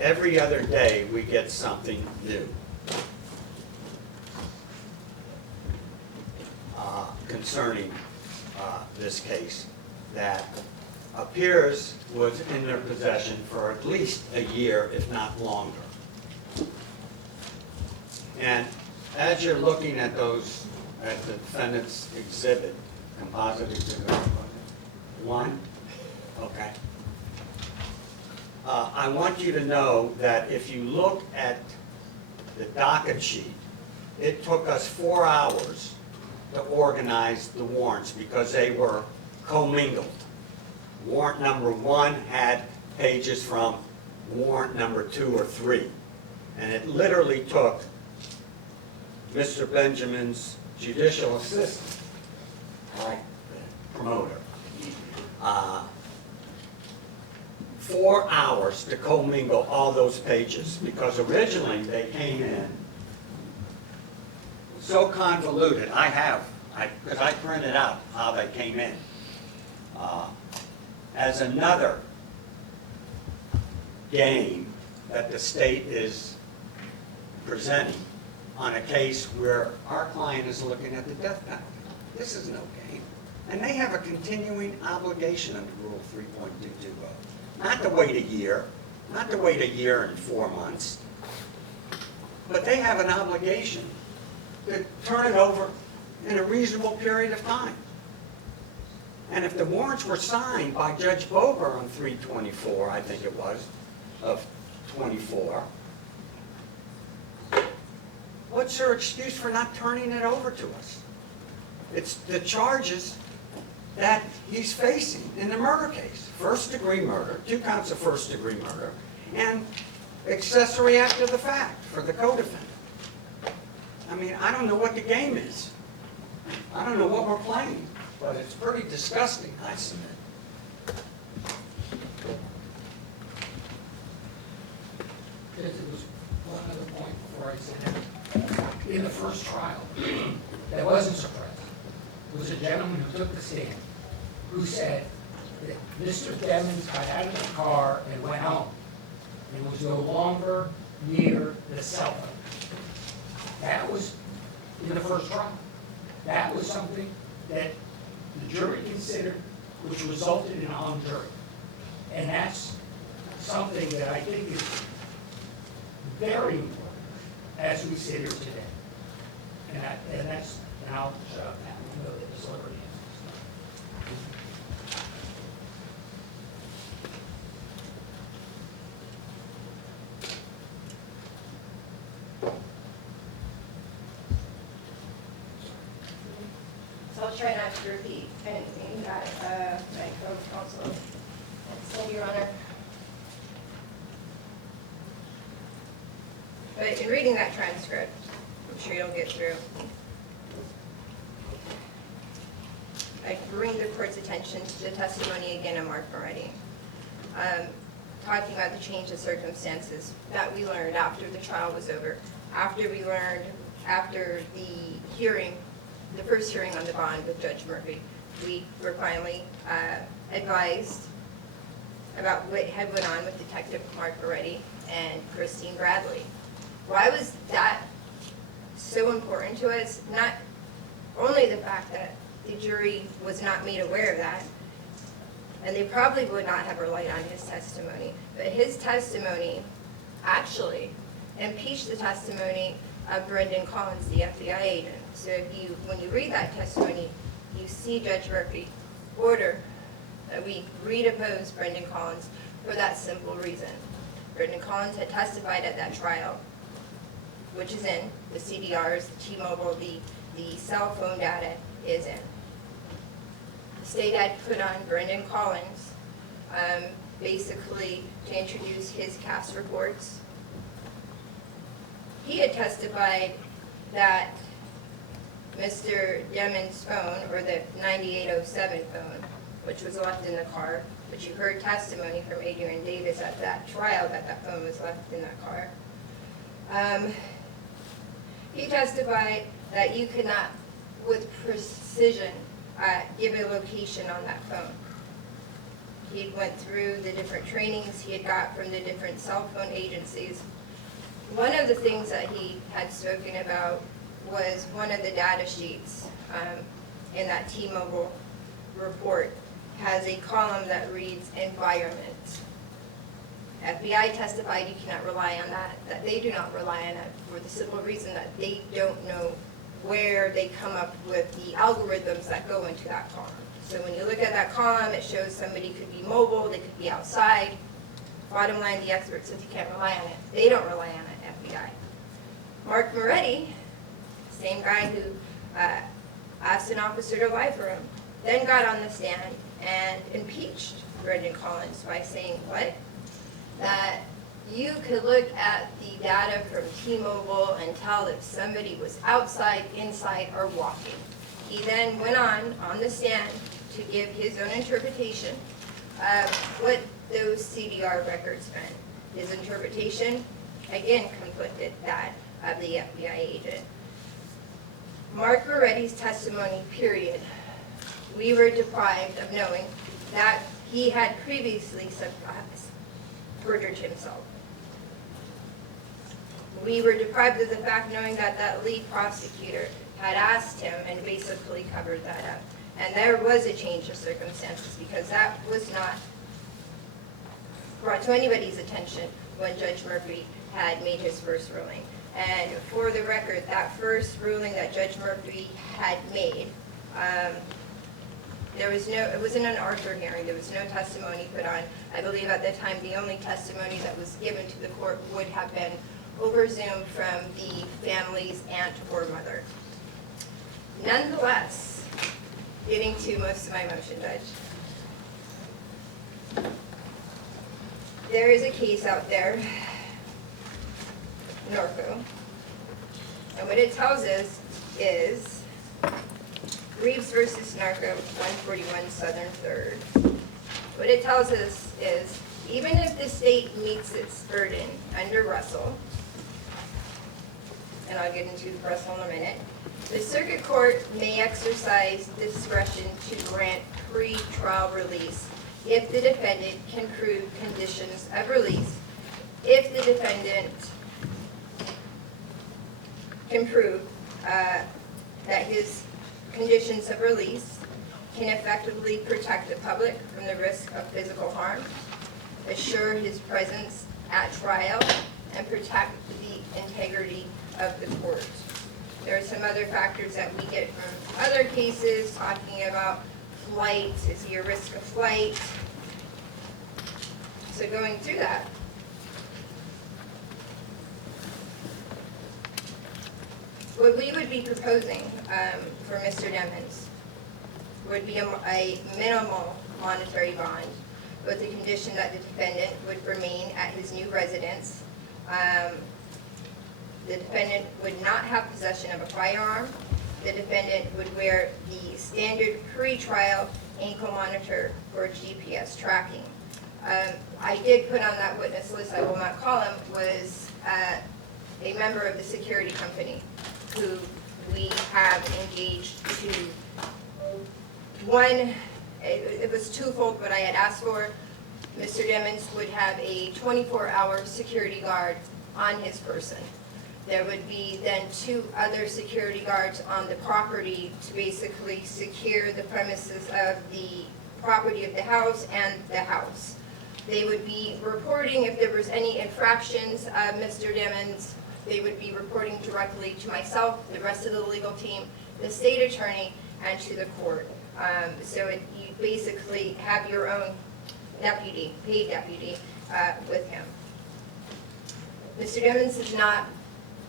Every other day, we get something new concerning this case that appears was in their possession for at least a year, if not longer. And as you're looking at those, at the defendant's exhibit, composite exhibit 1, okay. I want you to know that if you look at the docket sheet, it took us 4 hours to organize the warrants because they were commingled. Warrant number 1 had pages from warrant number 2 or 3. And it literally took Mr. Benjamin's judicial assistant, like the promoter, 4 hours to commingle all those pages because originally they came in so convoluted. Because I printed out how they came in as another game that the state is presenting on a case where our client is looking at the death penalty. This is no game. And they have a continuing obligation under Rule 3.220. Not to wait a year, not to wait a year and 4 months, but they have an obligation to turn it over in a reasonable period of time. And if the warrants were signed by Judge Bober on 3/24, I think it was, of 24, what's your excuse for not turning it over to us? It's the charges that he's facing in the murder case. First-degree murder, 2 counts of first-degree murder, and accessory after the fact for the co-defendant. I mean, I don't know what the game is. I don't know what we're playing, but it's pretty disgusting, I submit. There was one other point before I sit down. In the first trial, that wasn't suppressed, was a gentleman who took the stand, who said that Mr. Demons got out of the car and went home, and was no longer near the cell phone. That was in the first trial. That was something that the jury considered, which resulted in a hung jury. And that's something that I think is very important as we sit here today. And I'll shut up now, even though the celebrity So I'll try not to repeat anything that my co-counsel said, Your Honor. But in reading that transcript, I'm sure you'll get through, I bring the court's attention to the testimony again of Mark Moretti. talking about the change of circumstances that we learned after the trial was over, after the hearing, the first hearing on the bond with Judge Murphy. We were finally advised about what had went on with Detective Mark Moretti and Christine Bradley. Why was that so important to us? Not only the fact that the jury was not made aware of that, and they probably would not have relied on his testimony, but his testimony actually impeached the testimony of Brendan Collins, the FBI agent. So when you read that testimony, you see Judge Murphy order that we redepose Brendan Collins for that simple reason. Brendan Collins had testified at that trial, which is in the CDRs, the T-Mobile, the cell phone data is in. The state had put on Brendan Collins basically to introduce his CAS reports. He had testified that Mr. Demon's phone, or the 9807 phone, which was left in the car, but you heard testimony from Adrian Davis at that trial that that phone was left in that car. He testified that you could not, with precision, give a location on that phone. He went through the different trainings he had got from the different cell phone agencies. One of the things that he had spoken about was one of the data sheets in that T-Mobile report has a column that reads environment. FBI testified you cannot rely on that they do not rely on it for the simple reason that they don't know where they come up with the algorithms that go into that column. So when you look at that column, it shows somebody could be mobile, they could be outside. Bottom line, the expert says you can't rely on it. They don't rely on it, FBI. Mark Moretti, same guy who asked an officer to lie for him, then got on the stand and impeached Brendan Collins by saying, what? That you could look at the data from T-Mobile and tell if somebody was outside, inside, or walking. He then went on the stand to give his own interpretation of what those CDR records meant. His interpretation, again, conflicted that of the FBI agent. Mark Moretti's testimony, period, we were deprived of knowing that he had previously perjured himself. We were deprived of the fact knowing that that lead prosecutor had asked him and basically covered that up. And there was a change of circumstances because that was not brought to anybody's attention when Judge Murphy had made his first ruling. And for the record, that first ruling that Judge Murphy had made, it wasn't an Arthur hearing, there was no testimony put on. I believe at the time the only testimony that was given to the court would have been over Zoom from the family's aunt or mother. Nonetheless, getting to most of my motion, Judge. There is a case out there, Norco, and what it tells us is Reeves versus Narco, 141 Southern 3rd. What it tells us is, even if the state meets its burden under Russell, and I'll get into Russell in a minute, the circuit court may exercise discretion to grant pre-trial release if the defendant can prove conditions of release, if the defendant can prove that his conditions of release can effectively protect the public from the risk of physical harm, assure his presence at trial, and protect the integrity of the court. There are some other factors that we get from other cases talking about flight, is he a risk of flight? So going through that, what we would be proposing for Mr. Demons would be a minimal monetary bond with the condition that the defendant would remain at his new residence. The defendant would not have possession of a firearm. The defendant would wear the standard pre-trial ankle monitor for GPS tracking. I did put on that witness list, I will not call him, was a member of the security company who we have engaged to, one, it was twofold what I had asked for. Mr. Demmons would have a 24-hour security guard on his person. There would be then 2 other security guards on the property to basically secure the premises of the property of the house and the house. They would be reporting if there was any infractions of Mr. Demmons. They would be reporting directly to myself, the rest of the legal team, the state attorney, and to the court. You basically have your own deputy, paid deputy, with him. Mr. Demmons is not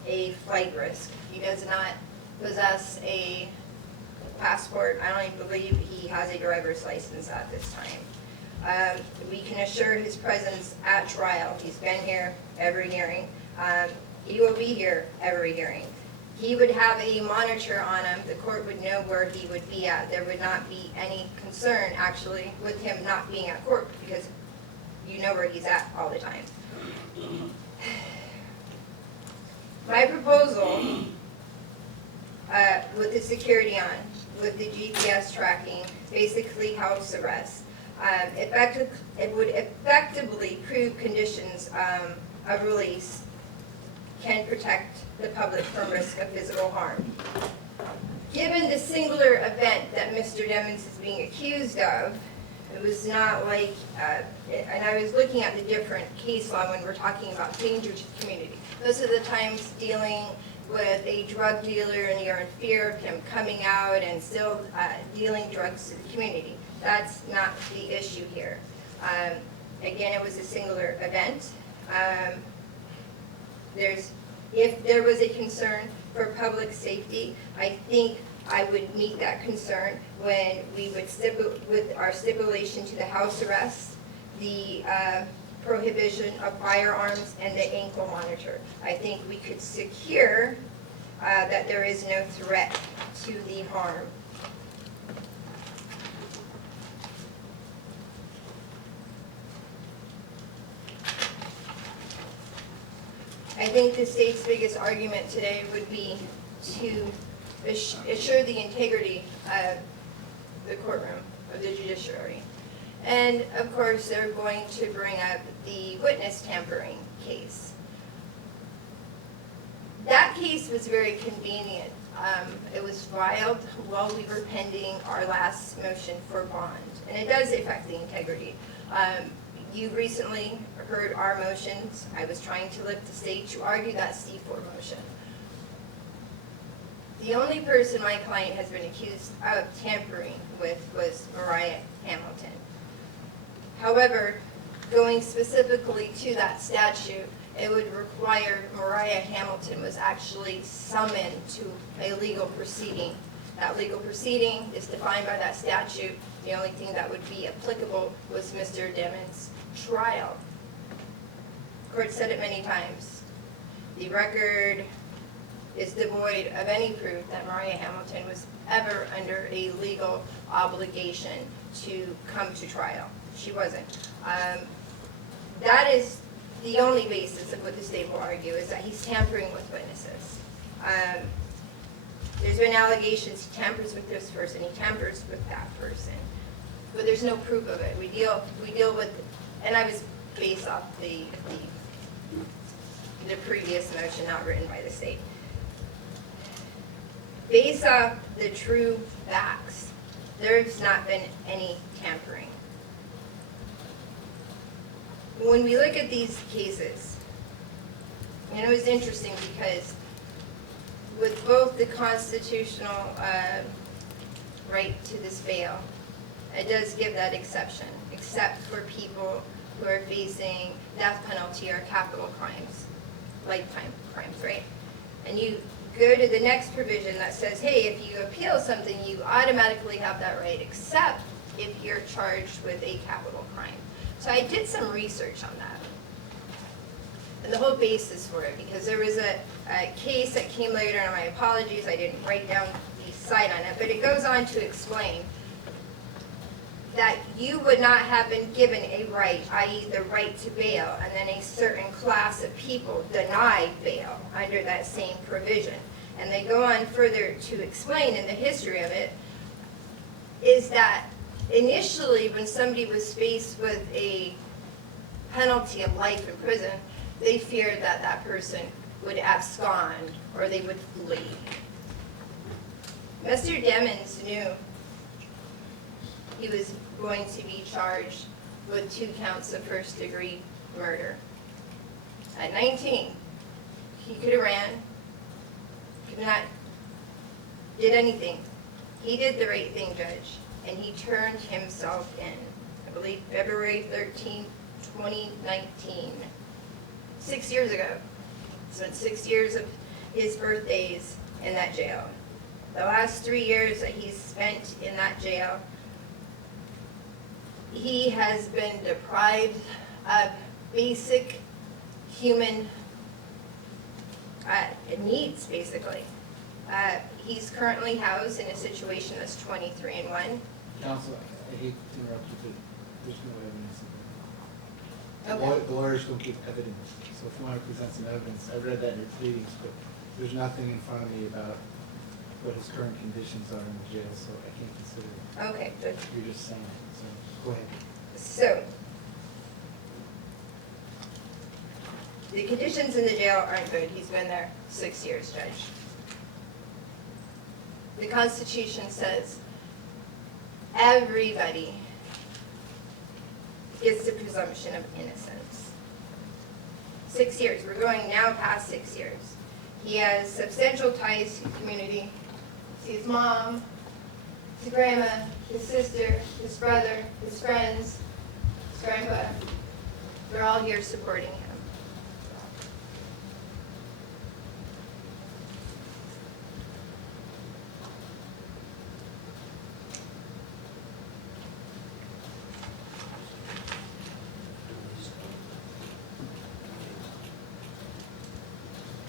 a flight risk. He does not possess a passport. I don't even believe he has a driver's license at this time. We can assure his presence at trial. He's been here every hearing. He will be here every hearing. He would have a monitor on him. The court would know where he would be at. There would not be any concern, actually, with him not being at court because you know where he's at all the time. My proposal, with the security on, with the GPS tracking, basically house arrest, it would effectively prove conditions of release can protect the public from risk of physical harm. Given the singular event that Mr. Demmons is being accused of, it was not like, and I was looking at the different case law when we're talking about danger to the community. Those are the times dealing with a drug dealer and you're in fear of him coming out and still dealing drugs to the community. That's not the issue here. Again, it was a singular event. If there was a concern for public safety, I think I would meet that concern when we would with our stipulation to the house arrest, the prohibition of firearms, and the ankle monitor. I think we could secure that there is no threat to the harm. I think the state's biggest argument today would be to assure the integrity of the courtroom, of the judiciary. And of course, they're going to bring up the witness tampering case. That case was very convenient. It was filed while we were pending our last motion for bond, and it does affect the integrity. You recently heard our motions. I was trying to lift the state to argue that C4 motion. The only person my client has been accused of tampering with was Mariah Hamilton. However, going specifically to that statute, it would require Mariah Hamilton was actually summoned to a legal proceeding. That legal proceeding is defined by that statute. The only thing that would be applicable was Mr. Demmons' trial. The court said it many times. The record is devoid of any proof that Mariah Hamilton was ever under a legal obligation to come to trial. She wasn't. That is the only basis of what the state will argue, is that he's tampering with witnesses. There's been allegations he tampers with this person, he tampers with that person, but there's no proof of it. We deal with, and I was based off the previous motion, not written by the state. Based off the true facts, there's not been any tampering. When we look at these cases, and it was interesting because with both the constitutional right to this bail, it does give that exception, except for people who are facing death penalty or capital crimes, lifetime crimes, right? And you go to the next provision that says, hey, if you appeal something, you automatically have that right, except if you're charged with a capital crime. So I did some research on that. And the whole basis for it, because there was a case that came later, and my apologies, I didn't write down the site on it, but it goes on to explain that you would not have been given a right, i.e. the right to bail, and then a certain class of people denied bail under that same provision. And they go on further to explain in the history of it, is that initially when somebody was faced with a penalty of life in prison, they feared that that person would abscond or they would flee. Mr. Demmons knew he was going to be charged with 2 counts of first-degree murder. At 19, he could have ran, could not, did anything. He did the right thing, Judge, and he turned himself in. I believe February 13, 2019, 6 years ago. Spent 6 years of his birthdays in that jail. The last 3 years that he's spent in that jail, he has been deprived of basic human needs, basically. He's currently housed in a situation that's 23-1. Counsel, I hate to interrupt you, but there's no evidence of that. Okay. The lawyers don't give evidence, so if you want to present some evidence, I read that in your pleadings, but there's nothing in front of me about what his current conditions are in the jail, so I can't consider it. Okay, good. You're just saying it, so go ahead. So, the conditions in the jail aren't good. He's been there 6 years, Judge. The Constitution says everybody gets the presumption of innocence. 6 years. We're going now past 6 years. He has substantial ties to the community, to his mom, his grandma, his sister, his brother, his friends, his grandpa. They're all here supporting him.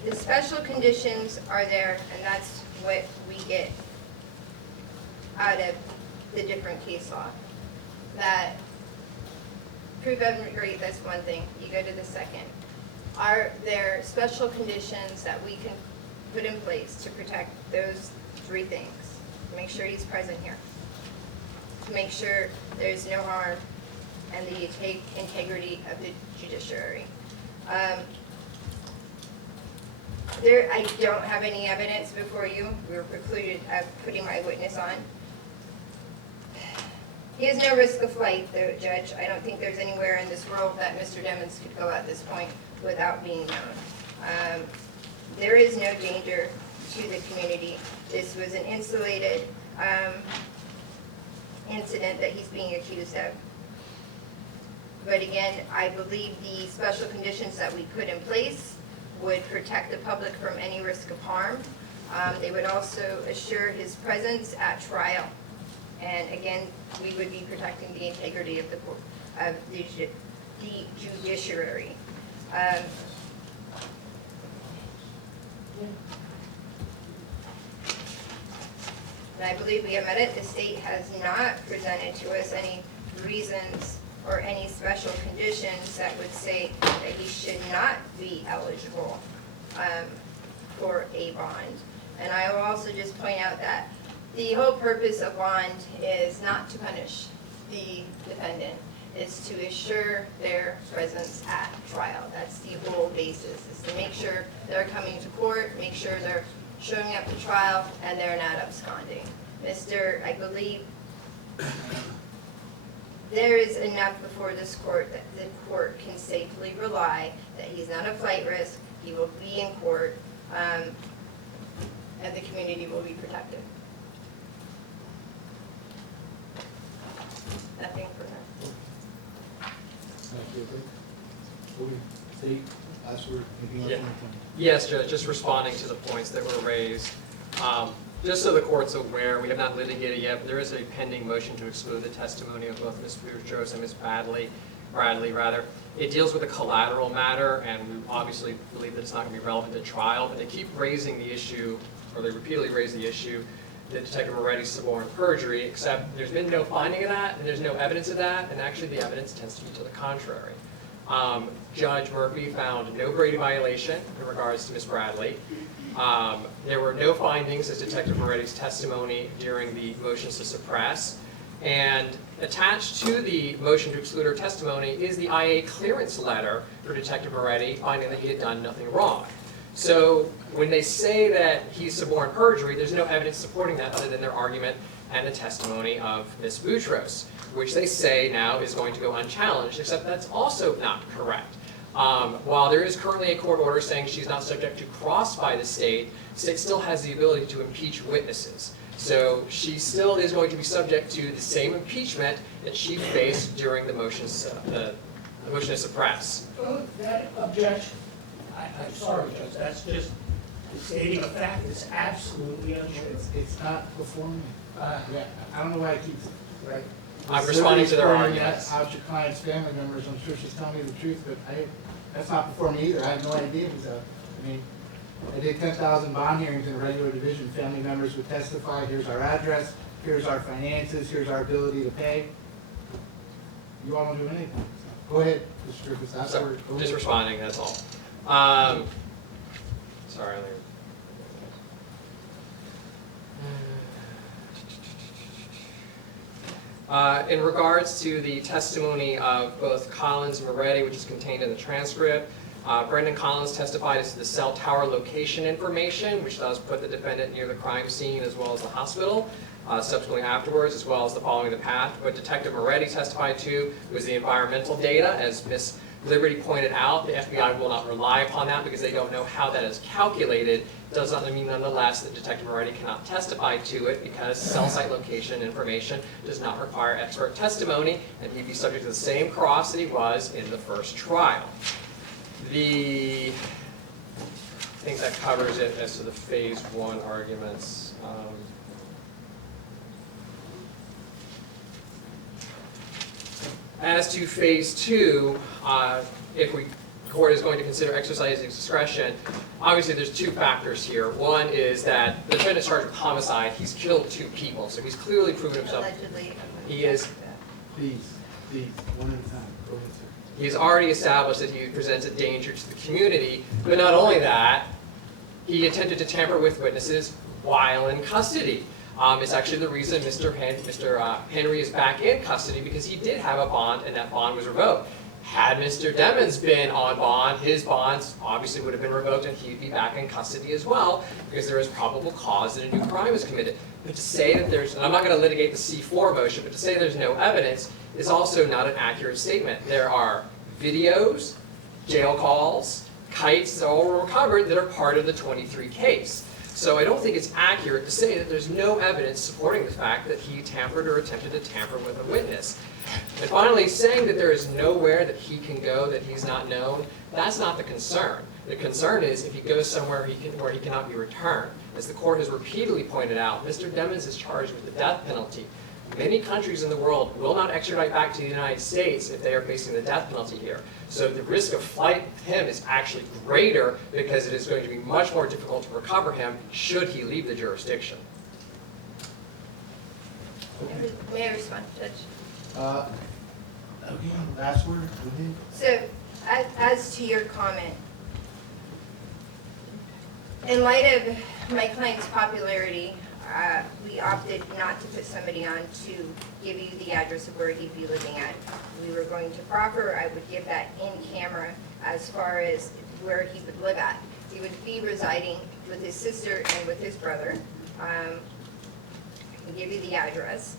The special conditions are there, and that's what we get out of the different case law. That proof of rate, that's one thing. You go to the second. Are there special conditions that we can put in place to protect those 3 things? To make sure he's present here. To make sure there's no harm and the integrity of the judiciary. I don't have any evidence before you. We were precluded of putting my witness on. He has no risk of flight, though, Judge. I don't think there's anywhere in this world that Mr. Demmons could go at this point without being known. There is no danger to the community. This was an insulated incident that he's being accused of. But again, I believe the special conditions that we put in place would protect the public from any risk of harm. They would also assure his presence at trial. And again, we would be protecting the integrity of the judiciary. And I believe we have met it. The state has not presented to us any reasons or any special conditions that would say that he should not be eligible for a bond. And I will also just point out that the whole purpose of bond is not to punish the defendant. It's to assure their presence at trial. That's the whole basis, is to make sure they're coming to court, make sure they're showing up to trial, and they're not absconding. I believe there is enough before this court that the court can safely rely that he's not a flight risk, he will be in court, and the community will be protected. Nothing further. Thank you. State, last word, anything else? Yes, Judge, just responding to the points that were raised. Just so the court's aware, we have not litigated yet, but there is a pending motion to exclude the testimony of both Ms. Boutros and Ms. Bradley. It deals with a collateral matter, and we obviously believe that it's not going to be relevant to trial, but they keep raising the issue, or they repeatedly raise the issue, that Detective Moretti suborned perjury, except there's been no finding of that, and there's no evidence of that, and actually the evidence tends to be to the contrary. Judge Murphy found no Brady violation in regards to Ms. Bradley. There were no findings as Detective Moretti's testimony during the motions to suppress. And attached to the motion to exclude her testimony is the IA clearance letter for Detective Moretti finding that he had done nothing wrong. So when they say that he suborned perjury, there's no evidence supporting that other than their argument and the testimony of Ms. Boutros, which they say now is going to go unchallenged, except that's also not correct. While there is currently a court order saying she's not subject to cross by the state still has the ability to impeach witnesses. So she still is going to be subject to the same impeachment that she faced during the motion to suppress. That objection, I'm sorry, Judge, that's just stating a fact that's absolutely untrue. It's not before me. Yeah, I don't know why I keep, right? I'm responding to their arguments. Out your client's family members, I'm sure she's telling me the truth, but that's not before me either. I have no idea it was out. I mean, I did 10,000 bond hearings in a regular division. Family members would testify, here's our address, here's our finances, here's our ability to pay. You all don't do anything. So, go ahead, Mr. Griffiths. That's So, where- go just ahead. responding, that's all. Sorry. In regards to the testimony of both Collins and Moretti, which is contained in the transcript, Brendan Collins testified as to the cell tower location information, which does put the defendant near the crime scene as well as the hospital. Subsequently afterwards, as well as the following the path. What Detective Moretti testified to was the environmental data. As Ms. Liberty pointed out, the FBI will not rely upon that because they don't know how that is calculated. Does not mean nonetheless that Detective Moretti cannot testify to it because cell site location information does not require expert testimony, and he'd be subject to the same cross that he was in the first trial. I think that covers it as to the phase 1 arguments. As to phase 2, if the court is going to consider exercising discretion, obviously there's 2 factors here. One is that the defendant charged with homicide, he's killed 2 people, so he's clearly proven himself. Allegedly. He is. Please, one at a time. Go ahead, sir. He's already established that he presents a danger to the community, but not only that, he attempted to tamper with witnesses while in custody. It's actually the reason Mr. Henry is back in custody because he did have a bond and that bond was revoked. Had Mr. Demons been on bond, his bonds obviously would have been revoked and he'd be back in custody as well because there is probable cause that a new crime was committed. But to say that there's, and I'm not going to litigate the C4 motion, but to say there's no evidence is also not an accurate statement. There are videos, jail calls, kites that all were recovered that are part of the 23 case. So I don't think it's accurate to say that there's no evidence supporting the fact that he tampered or attempted to tamper with a witness. And finally, saying that there is nowhere that he can go that he's not known, that's not the concern. The concern is if he goes somewhere where he cannot be returned. As the court has repeatedly pointed out, Mr. Demons is charged with the death penalty. Many countries in the world will not extradite back to the United States if they are facing the death penalty here. So the risk of flight with him is actually greater because it is going to be much more difficult to recover him should he leave the jurisdiction. Okay. May I respond, Judge? Okay, last word. Go ahead. So, as to your comment, in light of my client's popularity, we opted not to put somebody on to give you the address of where he'd be living at. We were going to proffer, I would give that in camera as far as where he would live at. He would be residing with his sister and with his brother. I can give you the address.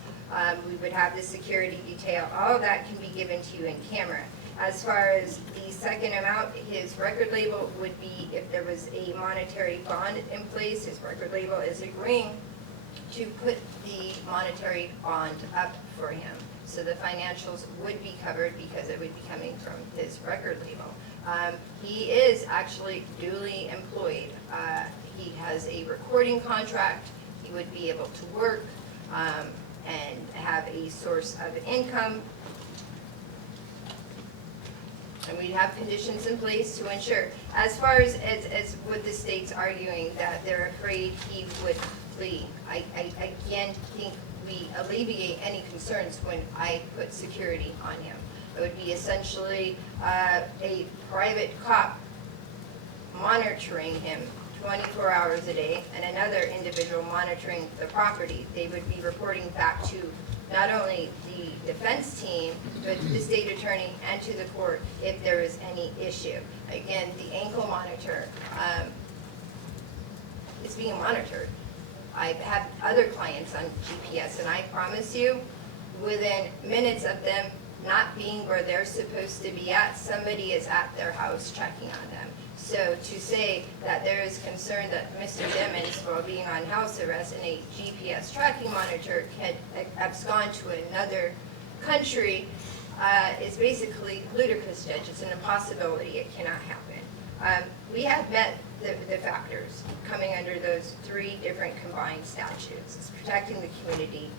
We would have the security detail. All of that can be given to you in camera. As far as the second amount, his record label would be, if there was a monetary bond in place, his record label is agreeing to put the monetary bond up for him. So the financials would be covered because it would be coming from his record label. He is actually duly employed. He has a recording contract. He would be able to work and have a source of income. And we'd have conditions in place to ensure. As far as what the state's arguing, that they're afraid he would basically, I can't think we alleviate any concerns when I put security on him. It would be essentially a private cop monitoring him 24 hours a day and another individual monitoring the property. They would be reporting back to not only the defense team, but to the state attorney and to the court if there is any issue. Again, the ankle monitor is being monitored. I have other clients on GPS, and I promise you, within minutes of them not being where they're supposed to be at, somebody is at their house checking on them. So to say that there is concern that Mr. Dimmons, while being on house arrest and a GPS tracking monitor, had abscond to another country is basically ludicrous, Judge. It's an impossibility. It cannot happen. We have met the factors coming under those three different combined statutes. It's protecting the community,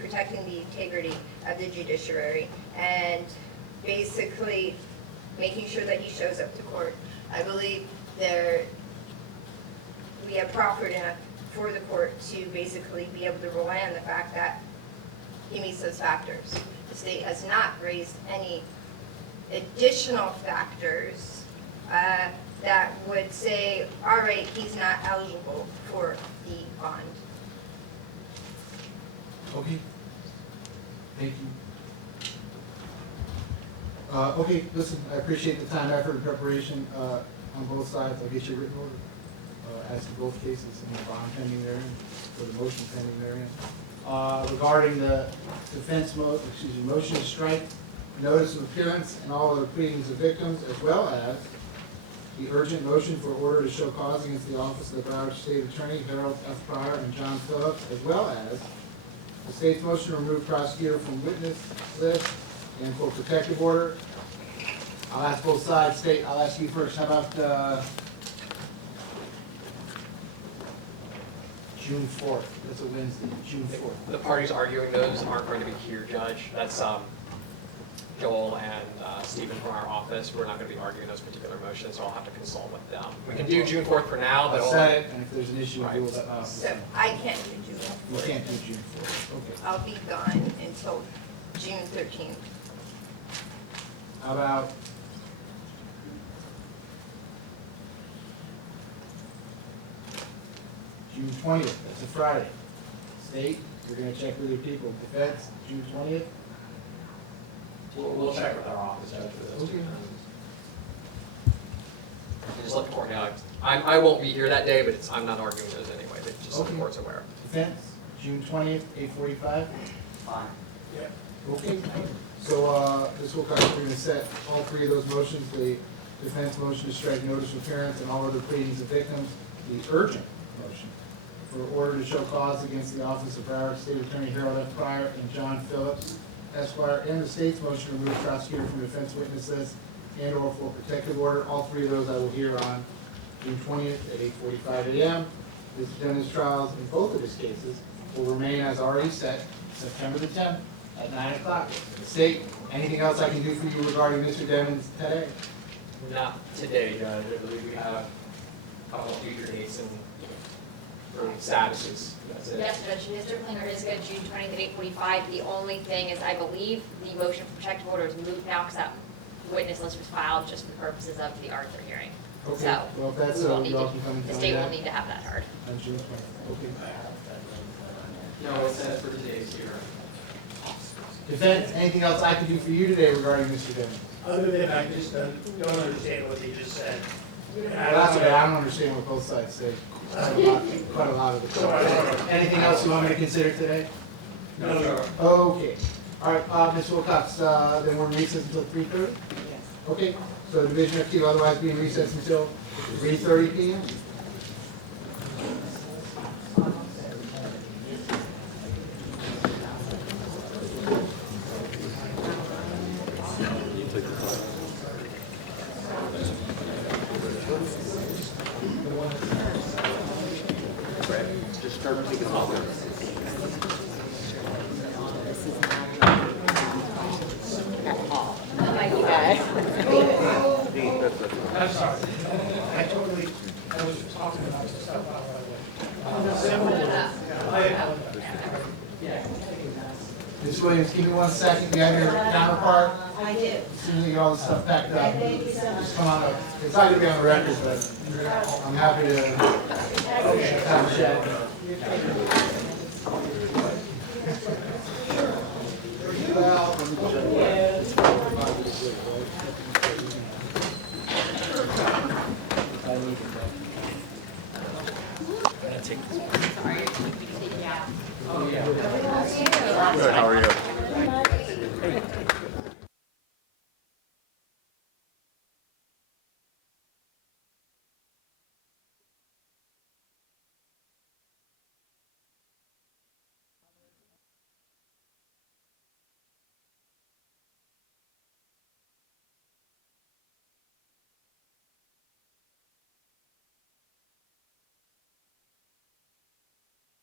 protecting the integrity of the judiciary, and basically making sure that he shows up to court. I believe we have proffered enough for the court to basically be able to rely on the fact that he meets those factors. The state has not raised any additional factors that would say, all right, he's not eligible for the bond. Okay. Thank you. Okay, listen, I appreciate the time, effort, and preparation on both sides. I'll get you a written order as to both cases and the bond pending therein, or the motion pending therein. Regarding the defense motion to strike, notice of appearance, and all other pleadings of victims, as well as the urgent motion for order to show cause against the office of the Broward State Attorney, Harold F. Pryor and John Phillips, as well as the state's motion to remove prosecutor from witness list and for protective order. I'll ask both sides. State, I'll ask you first. How about June 4th? That's a Wednesday, June 4th. The parties arguing those aren't going to be here, Judge. That's Joel and Stephen from our office. We're not going to be arguing those particular motions, so I'll have to consult with them. We can do June 4th for now, but I'll set it, and if there's an issue, we'll deal with that. So I can't do June You 4th. can't do June 4th. Okay. I'll be gone until June 13th. How about June 20th? That's a Friday. State, you're going to check with your people. Defense, June 20th? we'll check with our office, Judge, for those two Okay. times. Just let the court know. I won't be here that day, but I'm not arguing those anyway, but just so the Okay. court's aware. Defense, June 20th, 8:45? Fine. Yeah. Okay, so, Ms. Wilcox, we're gonna set all three of those motions, the defense motion to strike notice of appearance and all other pleadings of victims, the urgent motion for order to show cause against the office of Broward State Attorney Harold F. Pryor and John Phillips, Esquire, and the state's motion to remove prosecutor from defense witness list and or for protective order. All three of those I will hear on June 20th at 8:45 a.m. Mr. Dennis' trials in both of his cases will remain as already set, September the 10th at 9 o'clock. State, anything else I can do for you regarding Mr. Devens today? Not today, Judge. I believe we have a couple of future dates and statuses. That's it. Yes, Judge, Mr. Klinger is good, June 20th at 8:45. The only thing is, I believe the motion for protective order is moved now because that witness list was filed just for the purposes of the Arthur hearing. Okay, So, well, if that's we so, will need you all to- can come and the tell me state will that need to have that heard. on June 20th. Okay. No, it's set for today's hearing. Defense, anything else I can do for you today regarding Mr. Devens? Other than I just don't understand what they just said. Well, that's okay, I don't understand what both sides say. Quite a lot of it. Anything else you want me to consider today? No, sir. Okay. All right, Ms. Wilcox, then we're in recess until 3:30? Yes. Okay, so Division FT will otherwise be in recess until 3:30 p.m.? Just start taking off. Thank you, guys. I'm sorry. I was talking about stuff out of the way. Ms. Williams, give me 1 second, you have your counterpart? I do. As soon as you get all this stuff packed up, Thank you so much. just come on up. It's not gonna be on the record, but I'm happy to have a chat. Sorry, we can take it out. Good, how are you?